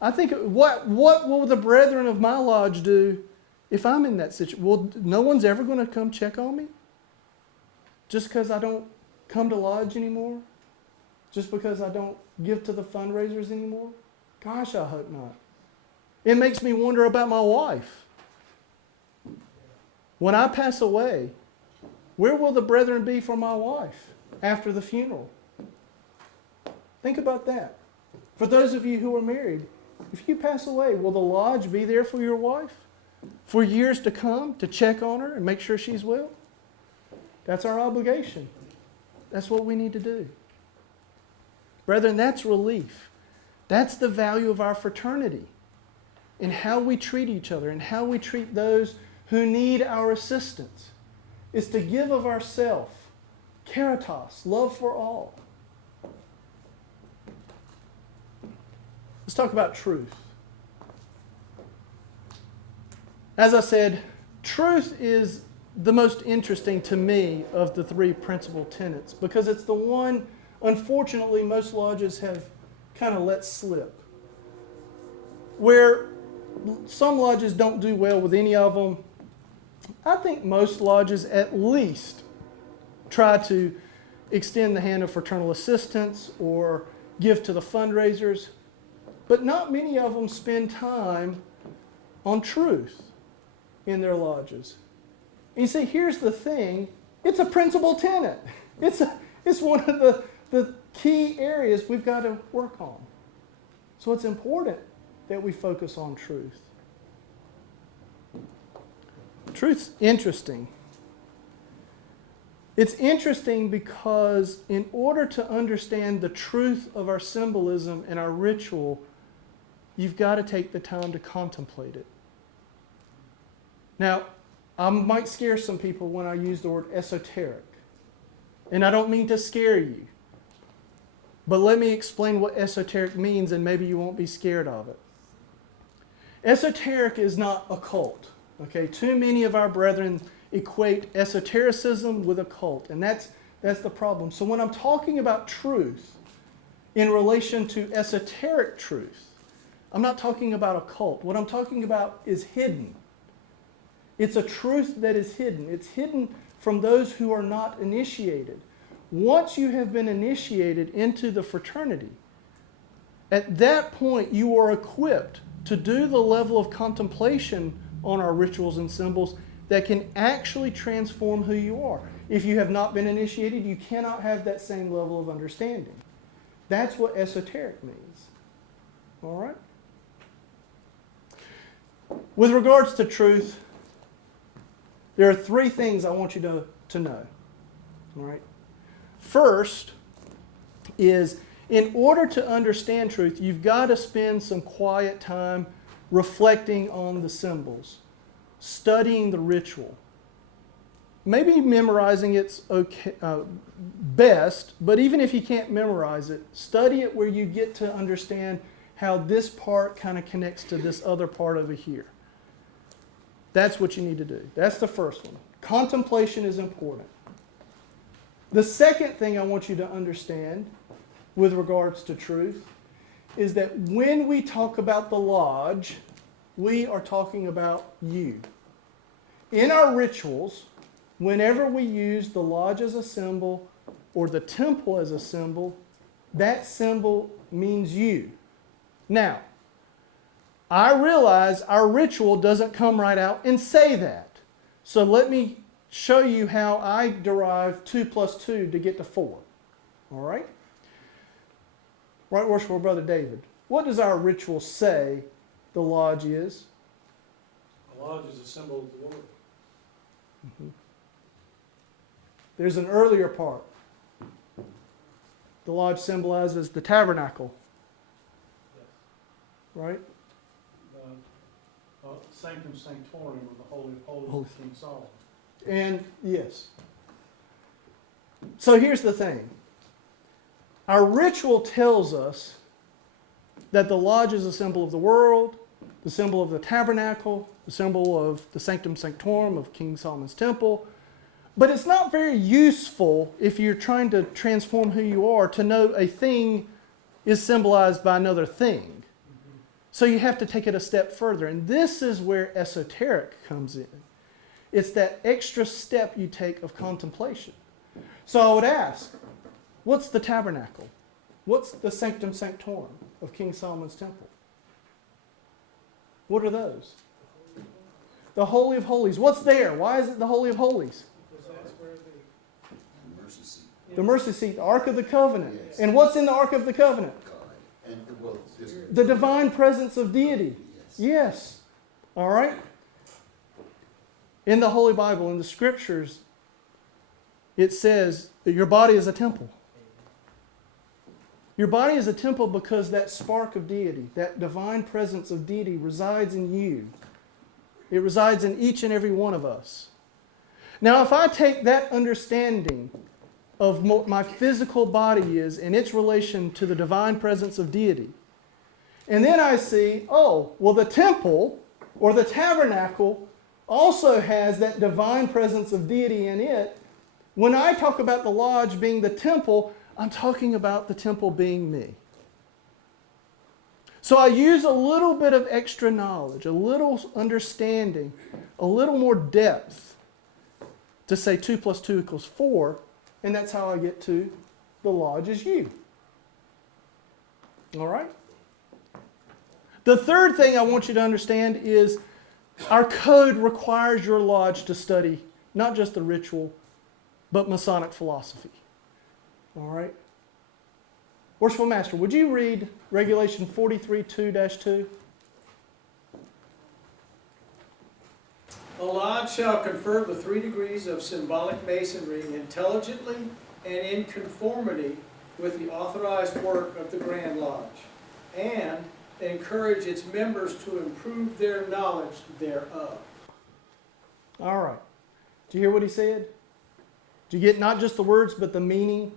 I think, what will the brethren of my lodge do if I'm in that situation? Well, no one's ever going to come check on me? Just because I don't come to lodge anymore? Just because I don't give to the fundraisers anymore? Gosh, I hope not. It makes me wonder about my wife. When I pass away, where will the brethren be for my wife after the funeral? Think about that. For those of you who are married, if you pass away, will the lodge be there for your wife for years to come to check on her and make sure she's well? That's our obligation. That's what we need to do. Brethren, that's relief. That's the value of our fraternity in how we treat each other and how we treat those who need our assistance. Is to give of ourself, caritas, love for all. Let's talk about truth. As I said, truth is the most interesting to me of the 3 principal tenets because it's the one, unfortunately, most lodges have kind of let slip. Where some lodges don't do well with any of them, I think most lodges at least try to extend the hand of fraternal assistance or give to the fundraisers. But not many of them spend time on truth in their lodges. And you see, here's the thing. It's a principal tenet. It's one of the key areas we've got to work on. So it's important that we focus on truth. Truth's interesting. It's interesting because in order to understand the truth of our symbolism and our ritual, you've got to take the time to contemplate it. Now, I might scare some people when I use the word esoteric. And I don't mean to scare you. But let me explain what esoteric means and maybe you won't be scared of it. Esoteric is not occult. Okay, too many of our brethren equate esotericism with occult, and that's the problem. So when I'm talking about truth in relation to esoteric truth, I'm not talking about occult. What I'm talking about is hidden. It's a truth that is hidden. It's hidden from those who are not initiated. Once you have been initiated into the fraternity, at that point you are equipped to do the level of contemplation on our rituals and symbols that can actually transform who you are. If you have not been initiated, you cannot have that same level of understanding. That's what esoteric means. All right? With regards to truth, there are three things I want you to know. All right? First is, in order to understand truth, you've got to spend some quiet time reflecting on the symbols, studying the ritual. Maybe memorizing it's okay, best, but even if you can't memorize it, study it where you get to understand how this part kind of connects to this other part over here. That's what you need to do. That's the first one. Contemplation is important. The second thing I want you to understand with regards to truth is that when we talk about the lodge, we are talking about you. In our rituals, whenever we use the lodge as a symbol or the temple as a symbol, that symbol means you. Now, I realize our ritual doesn't come right out and say that. So let me show you how I derive 2 plus 2 to get to 4. All right? Right, worshipful Brother David. What does our ritual say the lodge is? A lodge is a symbol of the Lord. Mm-hmm. There's an earlier part. The lodge symbolizes the tabernacle. Right? Sanctum Sanctorum, or the Holy of Holies of King Solomon. And yes. So here's the thing. Our ritual tells us that the lodge is a symbol of the world, the symbol of the tabernacle, the symbol of the Sanctum Sanctorum of King Solomon's temple. But it's not very useful if you're trying to transform who you are to know a thing is symbolized by another thing. So you have to take it a step further. And this is where esoteric comes in. It's that extra step you take of contemplation. So I would ask, what's the tabernacle? What's the Sanctum Sanctorum of King Solomon's temple? What are those? The Holy of Holies. What's there? Why is it the Holy of Holies? Because that's where Mercy seat. The mercy seat, the Ark of the Covenant. Yes. And what's in the Ark of the Covenant? God. And, well, The divine presence of deity. Yes. Yes. All right? In the Holy Bible, in the Scriptures, it says that your body is a temple. Your body is a temple because that spark of deity, that divine presence of deity resides in you. It resides in each and every one of us. Now, if I take that understanding of what my physical body is and its relation to the divine presence of deity, and then I see, oh, well, the temple or the tabernacle also has that divine presence of deity in it. When I talk about the lodge being the temple, I'm talking about the temple being me. So I use a little bit of extra knowledge, a little understanding, a little more depth to say 2 plus 2 equals 4, and that's how I get to the lodge is you. All right? The third thing I want you to understand is our code requires your lodge to study not just the ritual, but Masonic philosophy. All right? Worshipful Master, would you read Regulation 43.2-2? A lodge shall confer the 3 degrees of symbolic masonry intelligently and in conformity with the authorized work of the Grand Lodge, and encourage its members to improve their knowledge thereof. All right. Did you hear what he said? Did you get not just the words, but the meaning?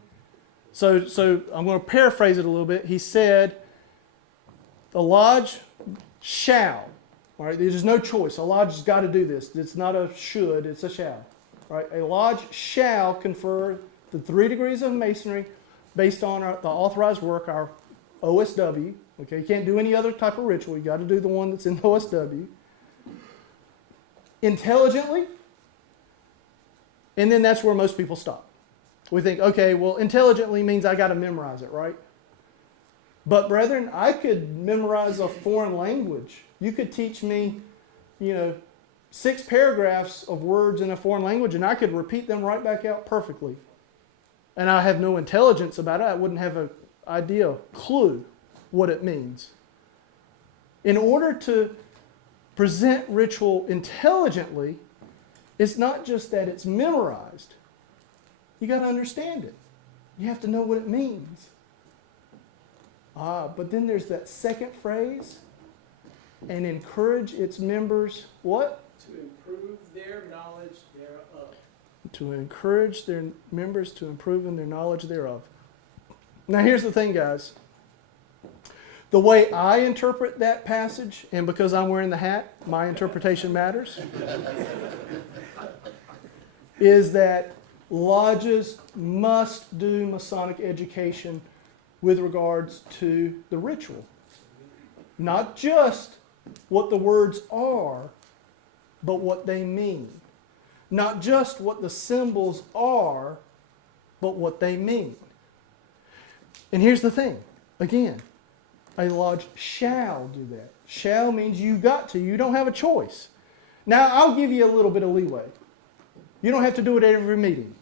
So I'm going to paraphrase it a little bit. He said, the lodge shall. All right, there's no choice. A lodge has got to do this. It's not a should, it's a shall. All right, a lodge shall confer the 3 degrees of masonry based on the authorized work, our OSW. Okay, you can't do any other type of ritual. You got to do the one that's in the OSW. Intelligently, and then that's where most people stop. We think, okay, well, intelligently means I got to memorize it, right? But brethren, I could memorize a foreign language. You could teach me, 6 paragraphs of words in a foreign language, and I could repeat them right back out perfectly. And I have no intelligence about it. I wouldn't have an idea, clue what it means. In order to present ritual intelligently, it's not just that it's memorized. You got to understand it. You have to know what it means. But then there's that second phrase, and encourage its members, what? To improve their knowledge thereof. To encourage their members to improve in their knowledge thereof. Now here's the thing, guys. The way I interpret that passage, and because I'm wearing the hat, my interpretation matters, is that lodges must do Masonic education with regards to the ritual. Not just what the words are, but what they mean. Not just what the symbols are, but what they mean. And here's the thing. Again, a lodge shall do that. Shall means you got to. You don't have a choice. Now, I'll give you a little bit of leeway. You don't have to do it at every meeting.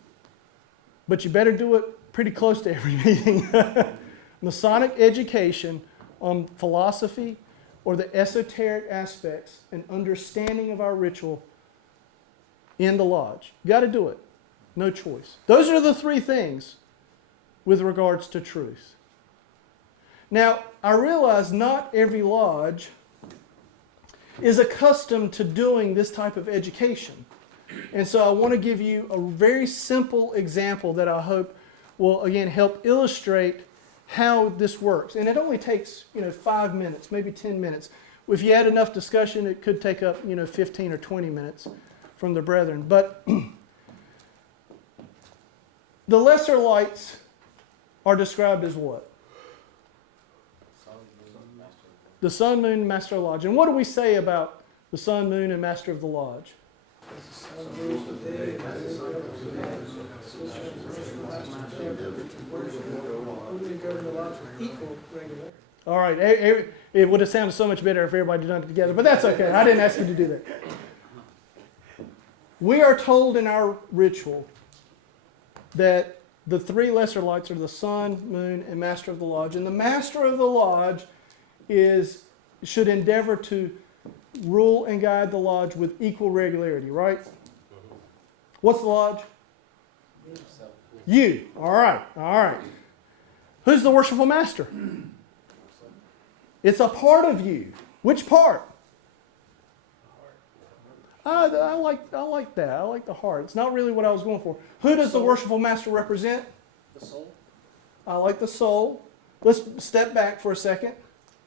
But you better do it pretty close to every meeting. Masonic education on philosophy or the esoteric aspects and understanding of our ritual in the lodge. You got to do it. No choice. Those are the 3 things with regards to truth. Now, I realize not every lodge is accustomed to doing this type of education. And so I want to give you a very simple example that I hope will, again, help illustrate how this works. And it only takes, 5 minutes, maybe 10 minutes. If you had enough discussion, it could take up, 15 or 20 minutes from the brethren. But the lesser lights are described as what? The sun, moon, master of the lodge. And what do we say about the sun, moon, and master of the lodge? All right. It would have sounded so much better if everybody had done it together, but that's okay. I didn't ask you to do that. We are told in our ritual that the 3 lesser lights are the sun, moon, and master of the lodge. And the master of the lodge should endeavor to rule and guide the lodge with equal regularity, right? What's the lodge? You. All right. Who's the worshipful master? It's a part of you. Which part? I like that. I like the heart. It's not really what I was going for. Who does the worshipful master represent? The soul. I like the soul. Let's step back for a second.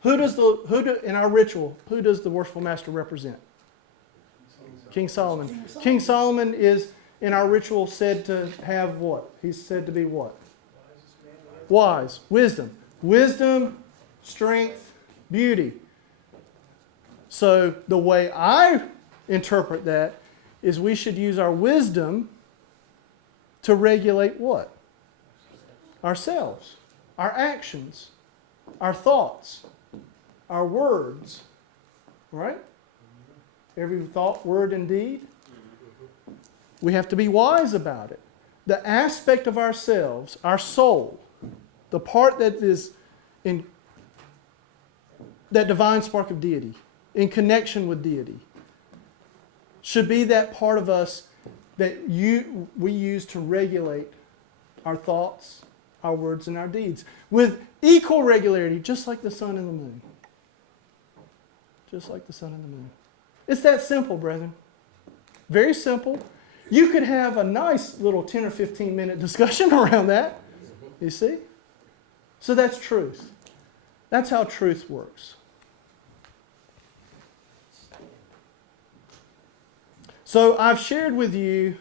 In our ritual, who does the worshipful master represent? King Solomon. King Solomon is, in our ritual, said to have what? He's said to be what? Wise. Wisdom. Wisdom, strength, beauty. So the way I interpret that is we should use our wisdom to regulate what? Ourselves, our actions, our thoughts, our words, right? Every thought, word, and deed. We have to be wise about it. the aspect of ourselves, our soul, the part that is in that divine spark of deity, in connection with deity, should be that part of us that we use to regulate our thoughts, our words, and our deeds with equal regularity, just like the sun and the moon. Just like the sun and the moon. It's that simple, brethren. Very simple. You could have a nice little 10 or 15 minute discussion around that. You see? So that's truth. That's how truth works. So I've shared with you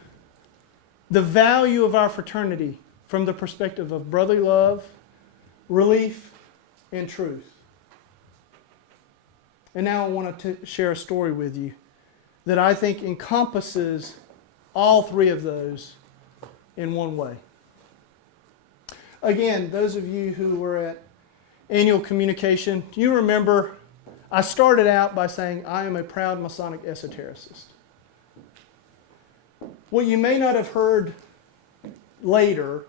the value of our fraternity from the perspective of brotherly love, relief, and truth. And now I want to share a story with you that I think encompasses all three of those in one way. Again, those of you who were at annual communication, do you remember I started out by saying I am a proud Masonic esotericist. What you may not have heard later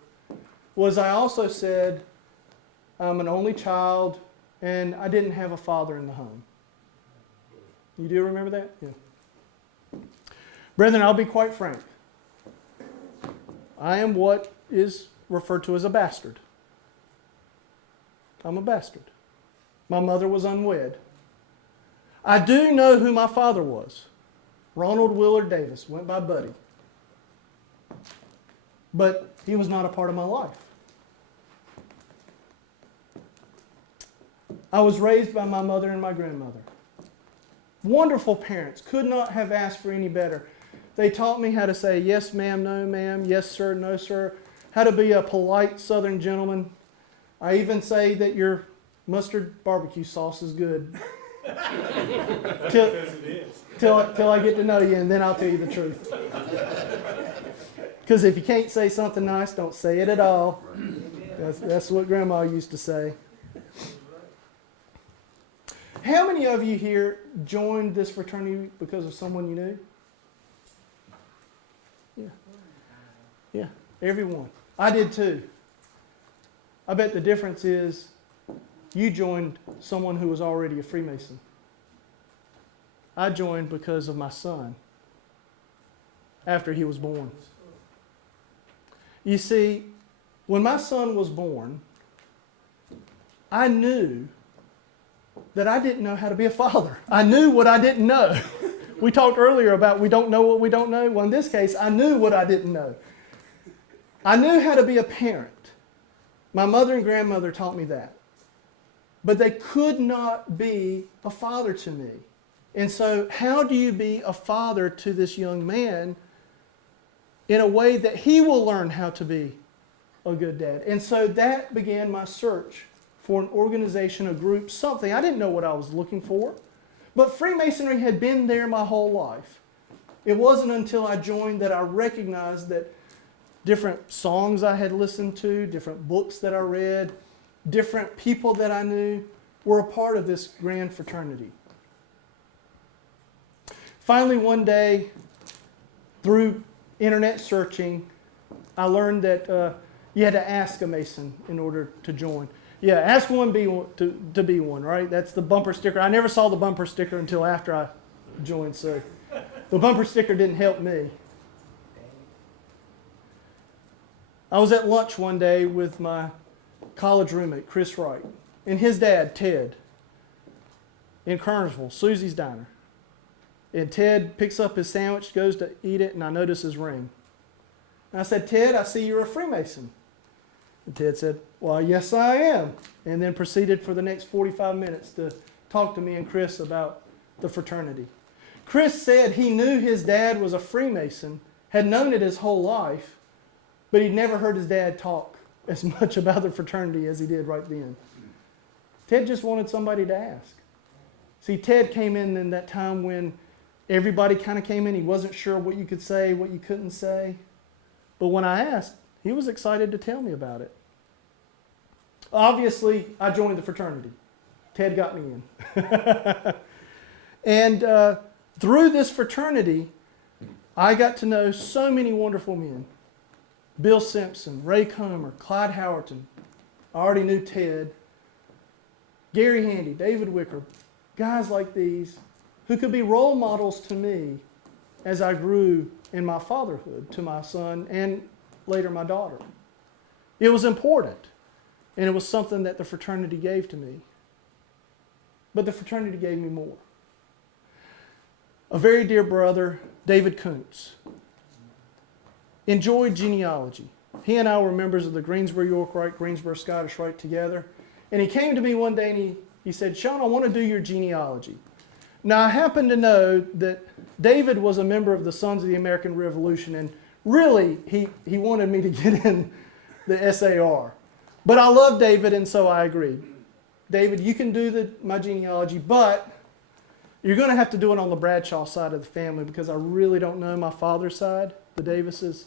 was I also said I'm an only child and I didn't have a father in the home. You do remember that? Yeah. Brethren, I'll be quite frank. I am what is referred to as a bastard. I'm a bastard. My mother was unwed. I do know who my father was. Ronald Willard Davis, went by Buddy. But he was not a part of my life. I was raised by my mother and my grandmother. Wonderful parents, could not have asked for any better. They taught me how to say yes ma'am, no ma'am, yes sir, no sir, how to be a polite southern gentleman. I even say that your mustard barbecue sauce is good. Till I get to know you, and then I'll tell you the truth. Because if you can't say something nice, don't say it at all. That's what Grandma used to say. How many of you here joined this fraternity because of someone you knew? Yeah, everyone. I did too. I bet the difference is you joined someone who was already a Freemason. I joined because of my son after he was born. You see, when my son was born, I knew that I didn't know how to be a father. I knew what I didn't know. We talked earlier about we don't know what we don't know. Well, in this case, I knew what I didn't know. I knew how to be a parent. My mother and grandmother taught me that. But they could not be a father to me. And so how do you be a father to this young man in a way that he will learn how to be a good dad? And so that began my search for an organization, a group, something. I didn't know what I was looking for. But Freemasonry had been there my whole life. It wasn't until I joined that I recognized that different songs I had listened to, different books that I read, different people that I knew were a part of this grand fraternity. Finally, one day, through internet searching, I learned that you had to ask a Mason in order to join. Yeah, ask one to be one, right? That's the bumper sticker. I never saw the bumper sticker until after I joined, so the bumper sticker didn't help me. I was at lunch one day with my college roommate, Chris Wright, and his dad, Ted, in Kernersville, Susie's Diner. And Ted picks up his sandwich, goes to eat it, and I notice his ring. And I said, Ted, I see you're a Freemason. And Ted said, well, yes, I am. And then proceeded for the next 45 minutes to talk to me and Chris about the fraternity. Chris said he knew his dad was a Freemason, had known it his whole life, but he'd never heard his dad talk as much about the fraternity as he did right then. Ted just wanted somebody to ask. See, Ted came in that time when everybody kind of came in. He wasn't sure what you could say, what you couldn't say. But when I asked, he was excited to tell me about it. Obviously, I joined the fraternity. Ted got me in. And through this fraternity, I got to know so many wonderful men. Bill Simpson, Ray Comer, Clyde Howerton. I already knew Ted. Gary Handy, David Wicker, guys like these who could be role models to me as I grew in my fatherhood to my son and later my daughter. It was important, and it was something that the fraternity gave to me. But the fraternity gave me more. A very dear brother, David Kuntz, enjoyed genealogy. He and I were members of the Greensboro York Rite, Greensboro Scottish Rite together. And he came to me one day and he said, Shaun, I want to do your genealogy. Now, I happen to know that David was a member of the Sons of the American Revolution, and really, he wanted me to get in the SAR. But I love David, and so I agreed. David, you can do my genealogy, but you're going to have to do it on the Bradshaw side of the family because I really don't know my father's side, the Davises.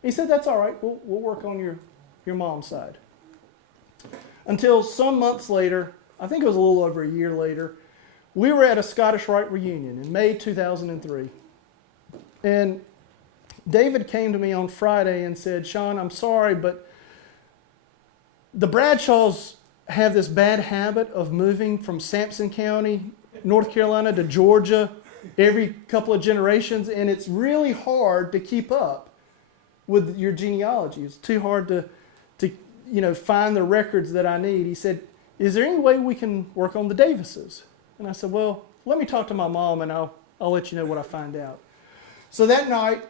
He said, that's all right. We'll work on your mom's side. Until some months later, I think it was a little over a year later, we were at a Scottish Rite reunion in May 2003. And David came to me on Friday and said, Shaun, I'm sorry, but the Bradshaws have this bad habit of moving from Sampson County, North Carolina, to Georgia every couple of generations, and it's really hard to keep up with your genealogy. It's too hard to find the records that I need. He said, is there any way we can work on the Davises? And I said, well, let me talk to my mom and I'll let you know what I find out. So that night,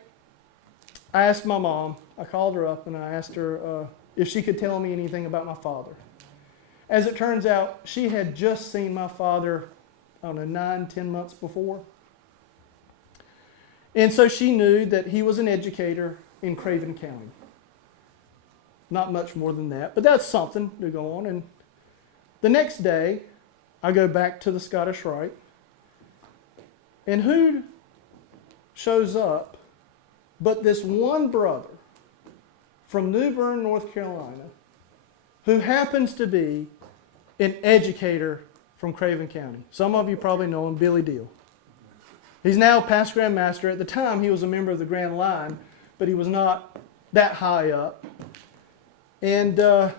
I asked my mom, I called her up and I asked her if she could tell me anything about my father. As it turns out, she had just seen my father, 9-10 months before. And so she knew that he was an educator in Craven County. Not much more than that, but that's something to go on. And the next day, I go back to the Scottish Rite, and who shows up but this one brother from New Bern, North Carolina, who happens to be an educator from Craven County. Some of you probably know him, Billy Deal. He's now past Grand Master. At the time, he was a member of the Grand Line, but he was not that high up. And I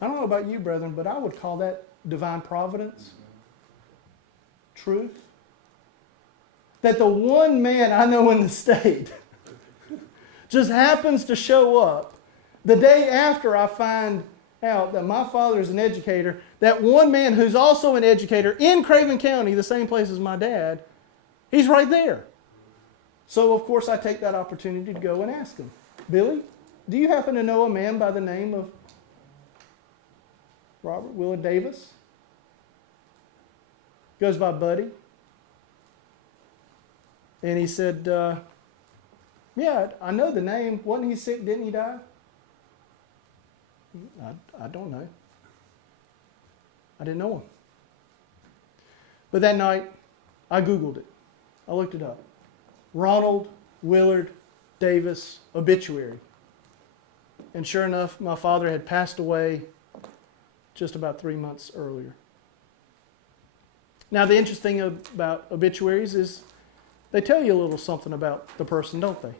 don't know about you, brethren, but I would call that divine providence, truth. That the one man I know in the state just happens to show up the day after I find out that my father is an educator, that one man who's also an educator in Craven County, the same place as my dad, he's right there. So, of course, I take that opportunity to go and ask him, Billy, do you happen to know a man by the name of Robert Willard Davis? Goes by Buddy. And he said, yeah, I know the name. Wasn't he sick? Didn't he die? I don't know. I didn't know him. But that night, I Googled it. I looked it up. Ronald Willard Davis obituary. And sure enough, my father had passed away just about 3 months earlier. Now, the interesting thing about obituaries is they tell you a little something about the person, don't they?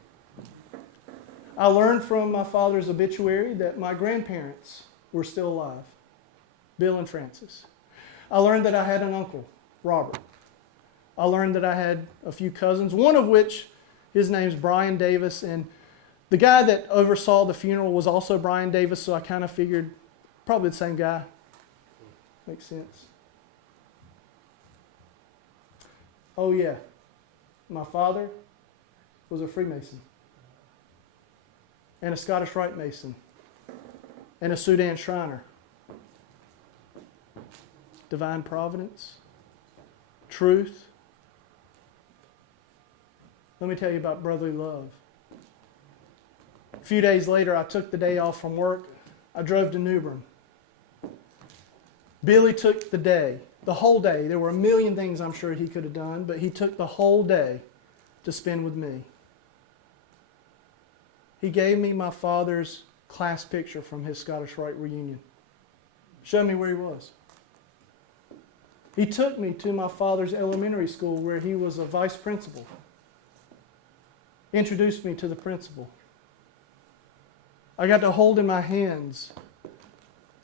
I learned from my father's obituary that my grandparents were still alive, Bill and Francis. I learned that I had an uncle, Robert. I learned that I had a few cousins, one of which, his name's Brian Davis, and the guy that oversaw the funeral was also Brian Davis, so I kind of figured probably the same guy. Makes sense. Oh yeah, my father was a Freemason and a Scottish Rite Mason and a Sudan Shriner. Divine providence, truth. Let me tell you about brotherly love. A few days later, I took the day off from work. I drove to New Bern. Billy took the day, the whole day. There were a million things I'm sure he could have done, but he took the whole day to spend with me. He gave me my father's class picture from his Scottish Rite reunion. Showed me where he was. He took me to my father's elementary school where he was a vice principal. introduced me to the principal. I got to hold in my hands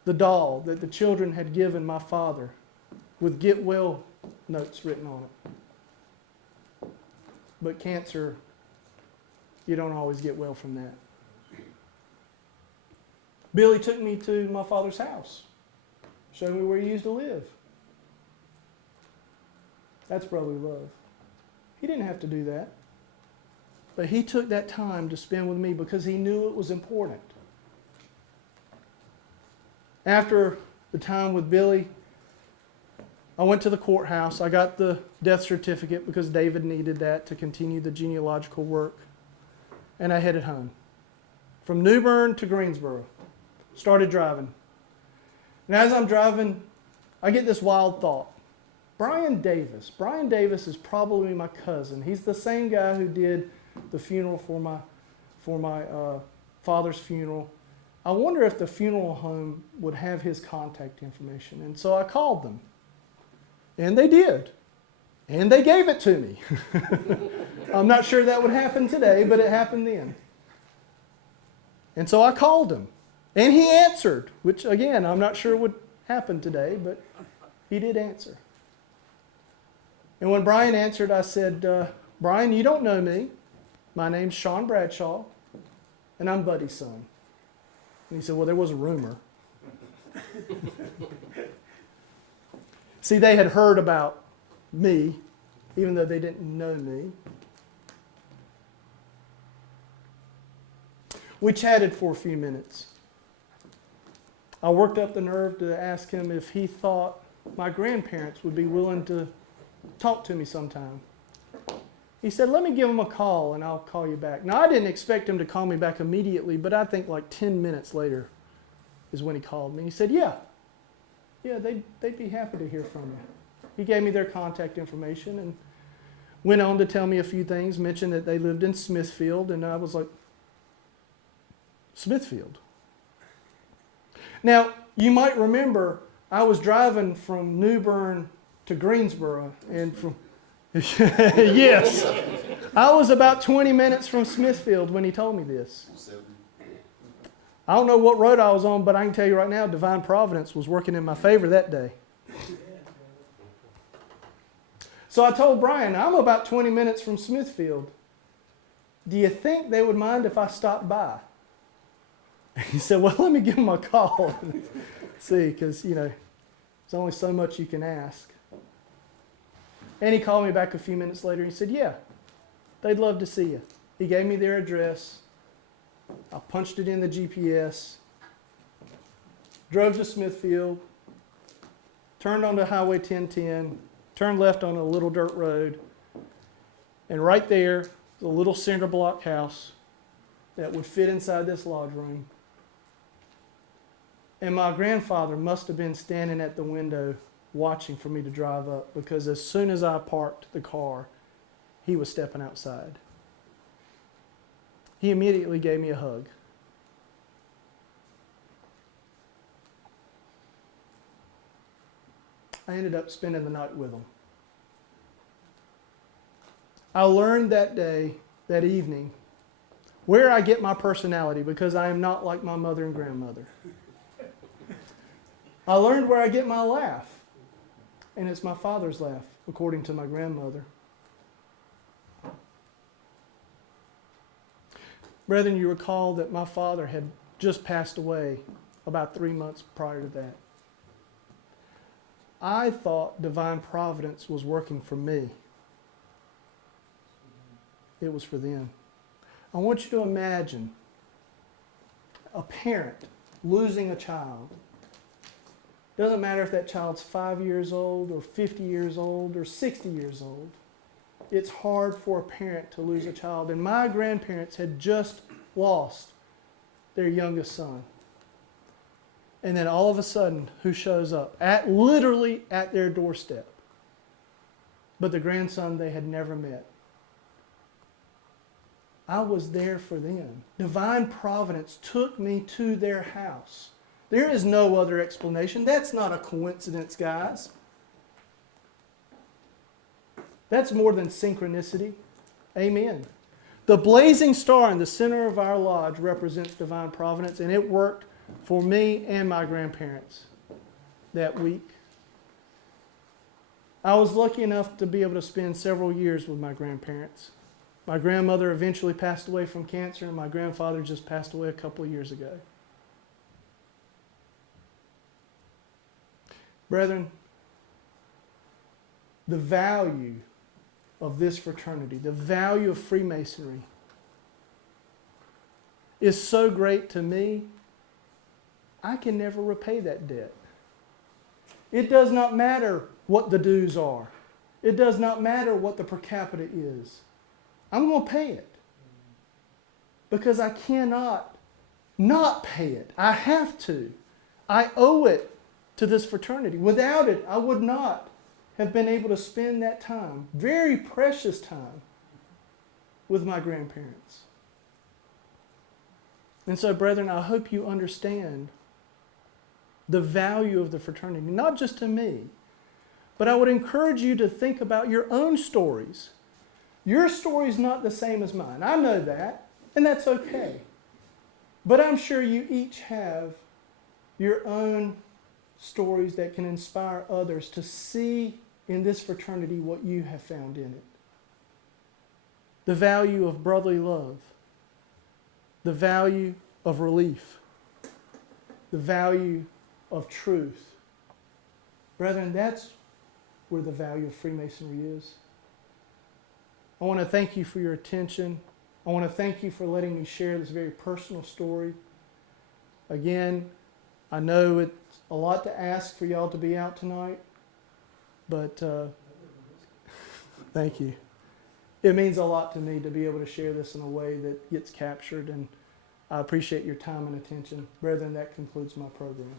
the doll that the children had given my father with get well notes written on it. But cancer, you don't always get well from that. Billy took me to my father's house, showed me where he used to live. That's brotherly love. He didn't have to do that. But he took that time to spend with me because he knew it was important. After the time with Billy, I went to the courthouse. I got the death certificate because David needed that to continue the genealogical work. And I headed home. From New Bern to Greensboro. Started driving. And as I'm driving, I get this wild thought. Brian Davis. Brian Davis is probably my cousin. He's the same guy who did the funeral for my father's funeral. I wonder if the funeral home would have his contact information. And so I called them. And they did. And they gave it to me. I'm not sure that would happen today, but it happened then. And so I called him. And he answered, which again, I'm not sure would happen today, but he did answer. And when Brian answered, I said, Brian, you don't know me. My name's Shaun Bradshaw, and I'm Buddy's son. And he said, well, there was a rumor. See, they had heard about me, even though they didn't know me. We chatted for a few minutes. I worked up the nerve to ask him if he thought my grandparents would be willing to talk to me sometime. He said, let me give him a call and I'll call you back. Now, I didn't expect him to call me back immediately, but I think like 10 minutes later is when he called me. He said, yeah, they'd be happy to hear from you. He gave me their contact information and went on to tell me a few things, mentioned that they lived in Smithfield, and I was like, Smithfield? Now, you might remember I was driving from New Bern to Greensboro, and from yes, I was about 20 minutes from Smithfield when he told me this. I don't know what road I was on, but I can tell you right now, divine providence was working in my favor that day. So I told Brian, I'm about 20 minutes from Smithfield. Do you think they would mind if I stopped by? He said, well, let me give him a call and see, because, there's only so much you can ask. And he called me back a few minutes later. He said, yeah, they'd love to see you. He gave me their address. I punched it in the GPS, drove to Smithfield, turned onto Highway 1010, turned left on a little dirt road, and right there was a little cinder block house that would fit inside this lodge room. And my grandfather must have been standing at the window watching for me to drive up, because as soon as I parked the car, he was stepping outside. He immediately gave me a hug. I ended up spending the night with him. I learned that day, that evening, where I get my personality, because I am not like my mother and grandmother. I learned where I get my laugh, and it's my father's laugh, according to my grandmother. Brethren, you recall that my father had just passed away about 3 months prior to that. I thought divine providence was working for me. It was for them. I want you to imagine a parent losing a child. Doesn't matter if that child's 5 years old or 50 years old or 60 years old. It's hard for a parent to lose a child. And my grandparents had just lost their youngest son. And then all of a sudden, who shows up? Literally at their doorstep. But the grandson they had never met. I was there for them. Divine providence took me to their house. There is no other explanation. That's not a coincidence, guys. That's more than synchronicity. Amen. The blazing star in the center of our lodge represents divine providence, and it worked for me and my grandparents that week. I was lucky enough to be able to spend several years with my grandparents. My grandmother eventually passed away from cancer, and my grandfather just passed away a couple of years ago. Brethren, the value of this fraternity, the value of Freemasonry, is so great to me, I can never repay that debt. It does not matter what the dues are. It does not matter what the per capita is. I'm going to pay it. Because I cannot not pay it. I have to. I owe it to this fraternity. Without it, I would not have been able to spend that time, very precious time, with my grandparents. And so, brethren, I hope you understand the value of the fraternity, not just to me, but I would encourage you to think about your own stories. Your story is not the same as mine. I know that, and that's okay. But I'm sure you each have your own stories that can inspire others to see in this fraternity what you have found in it. The value of brotherly love, the value of relief, the value of truth. Brethren, that's where the value of Freemasonry is. I want to thank you for your attention. I want to thank you for letting me share this very personal story. Again, I know it's a lot to ask for y'all to be out tonight, but thank you. It means a lot to me to be able to share this in a way that gets captured, and I appreciate your time and attention. Brethren, that concludes my program.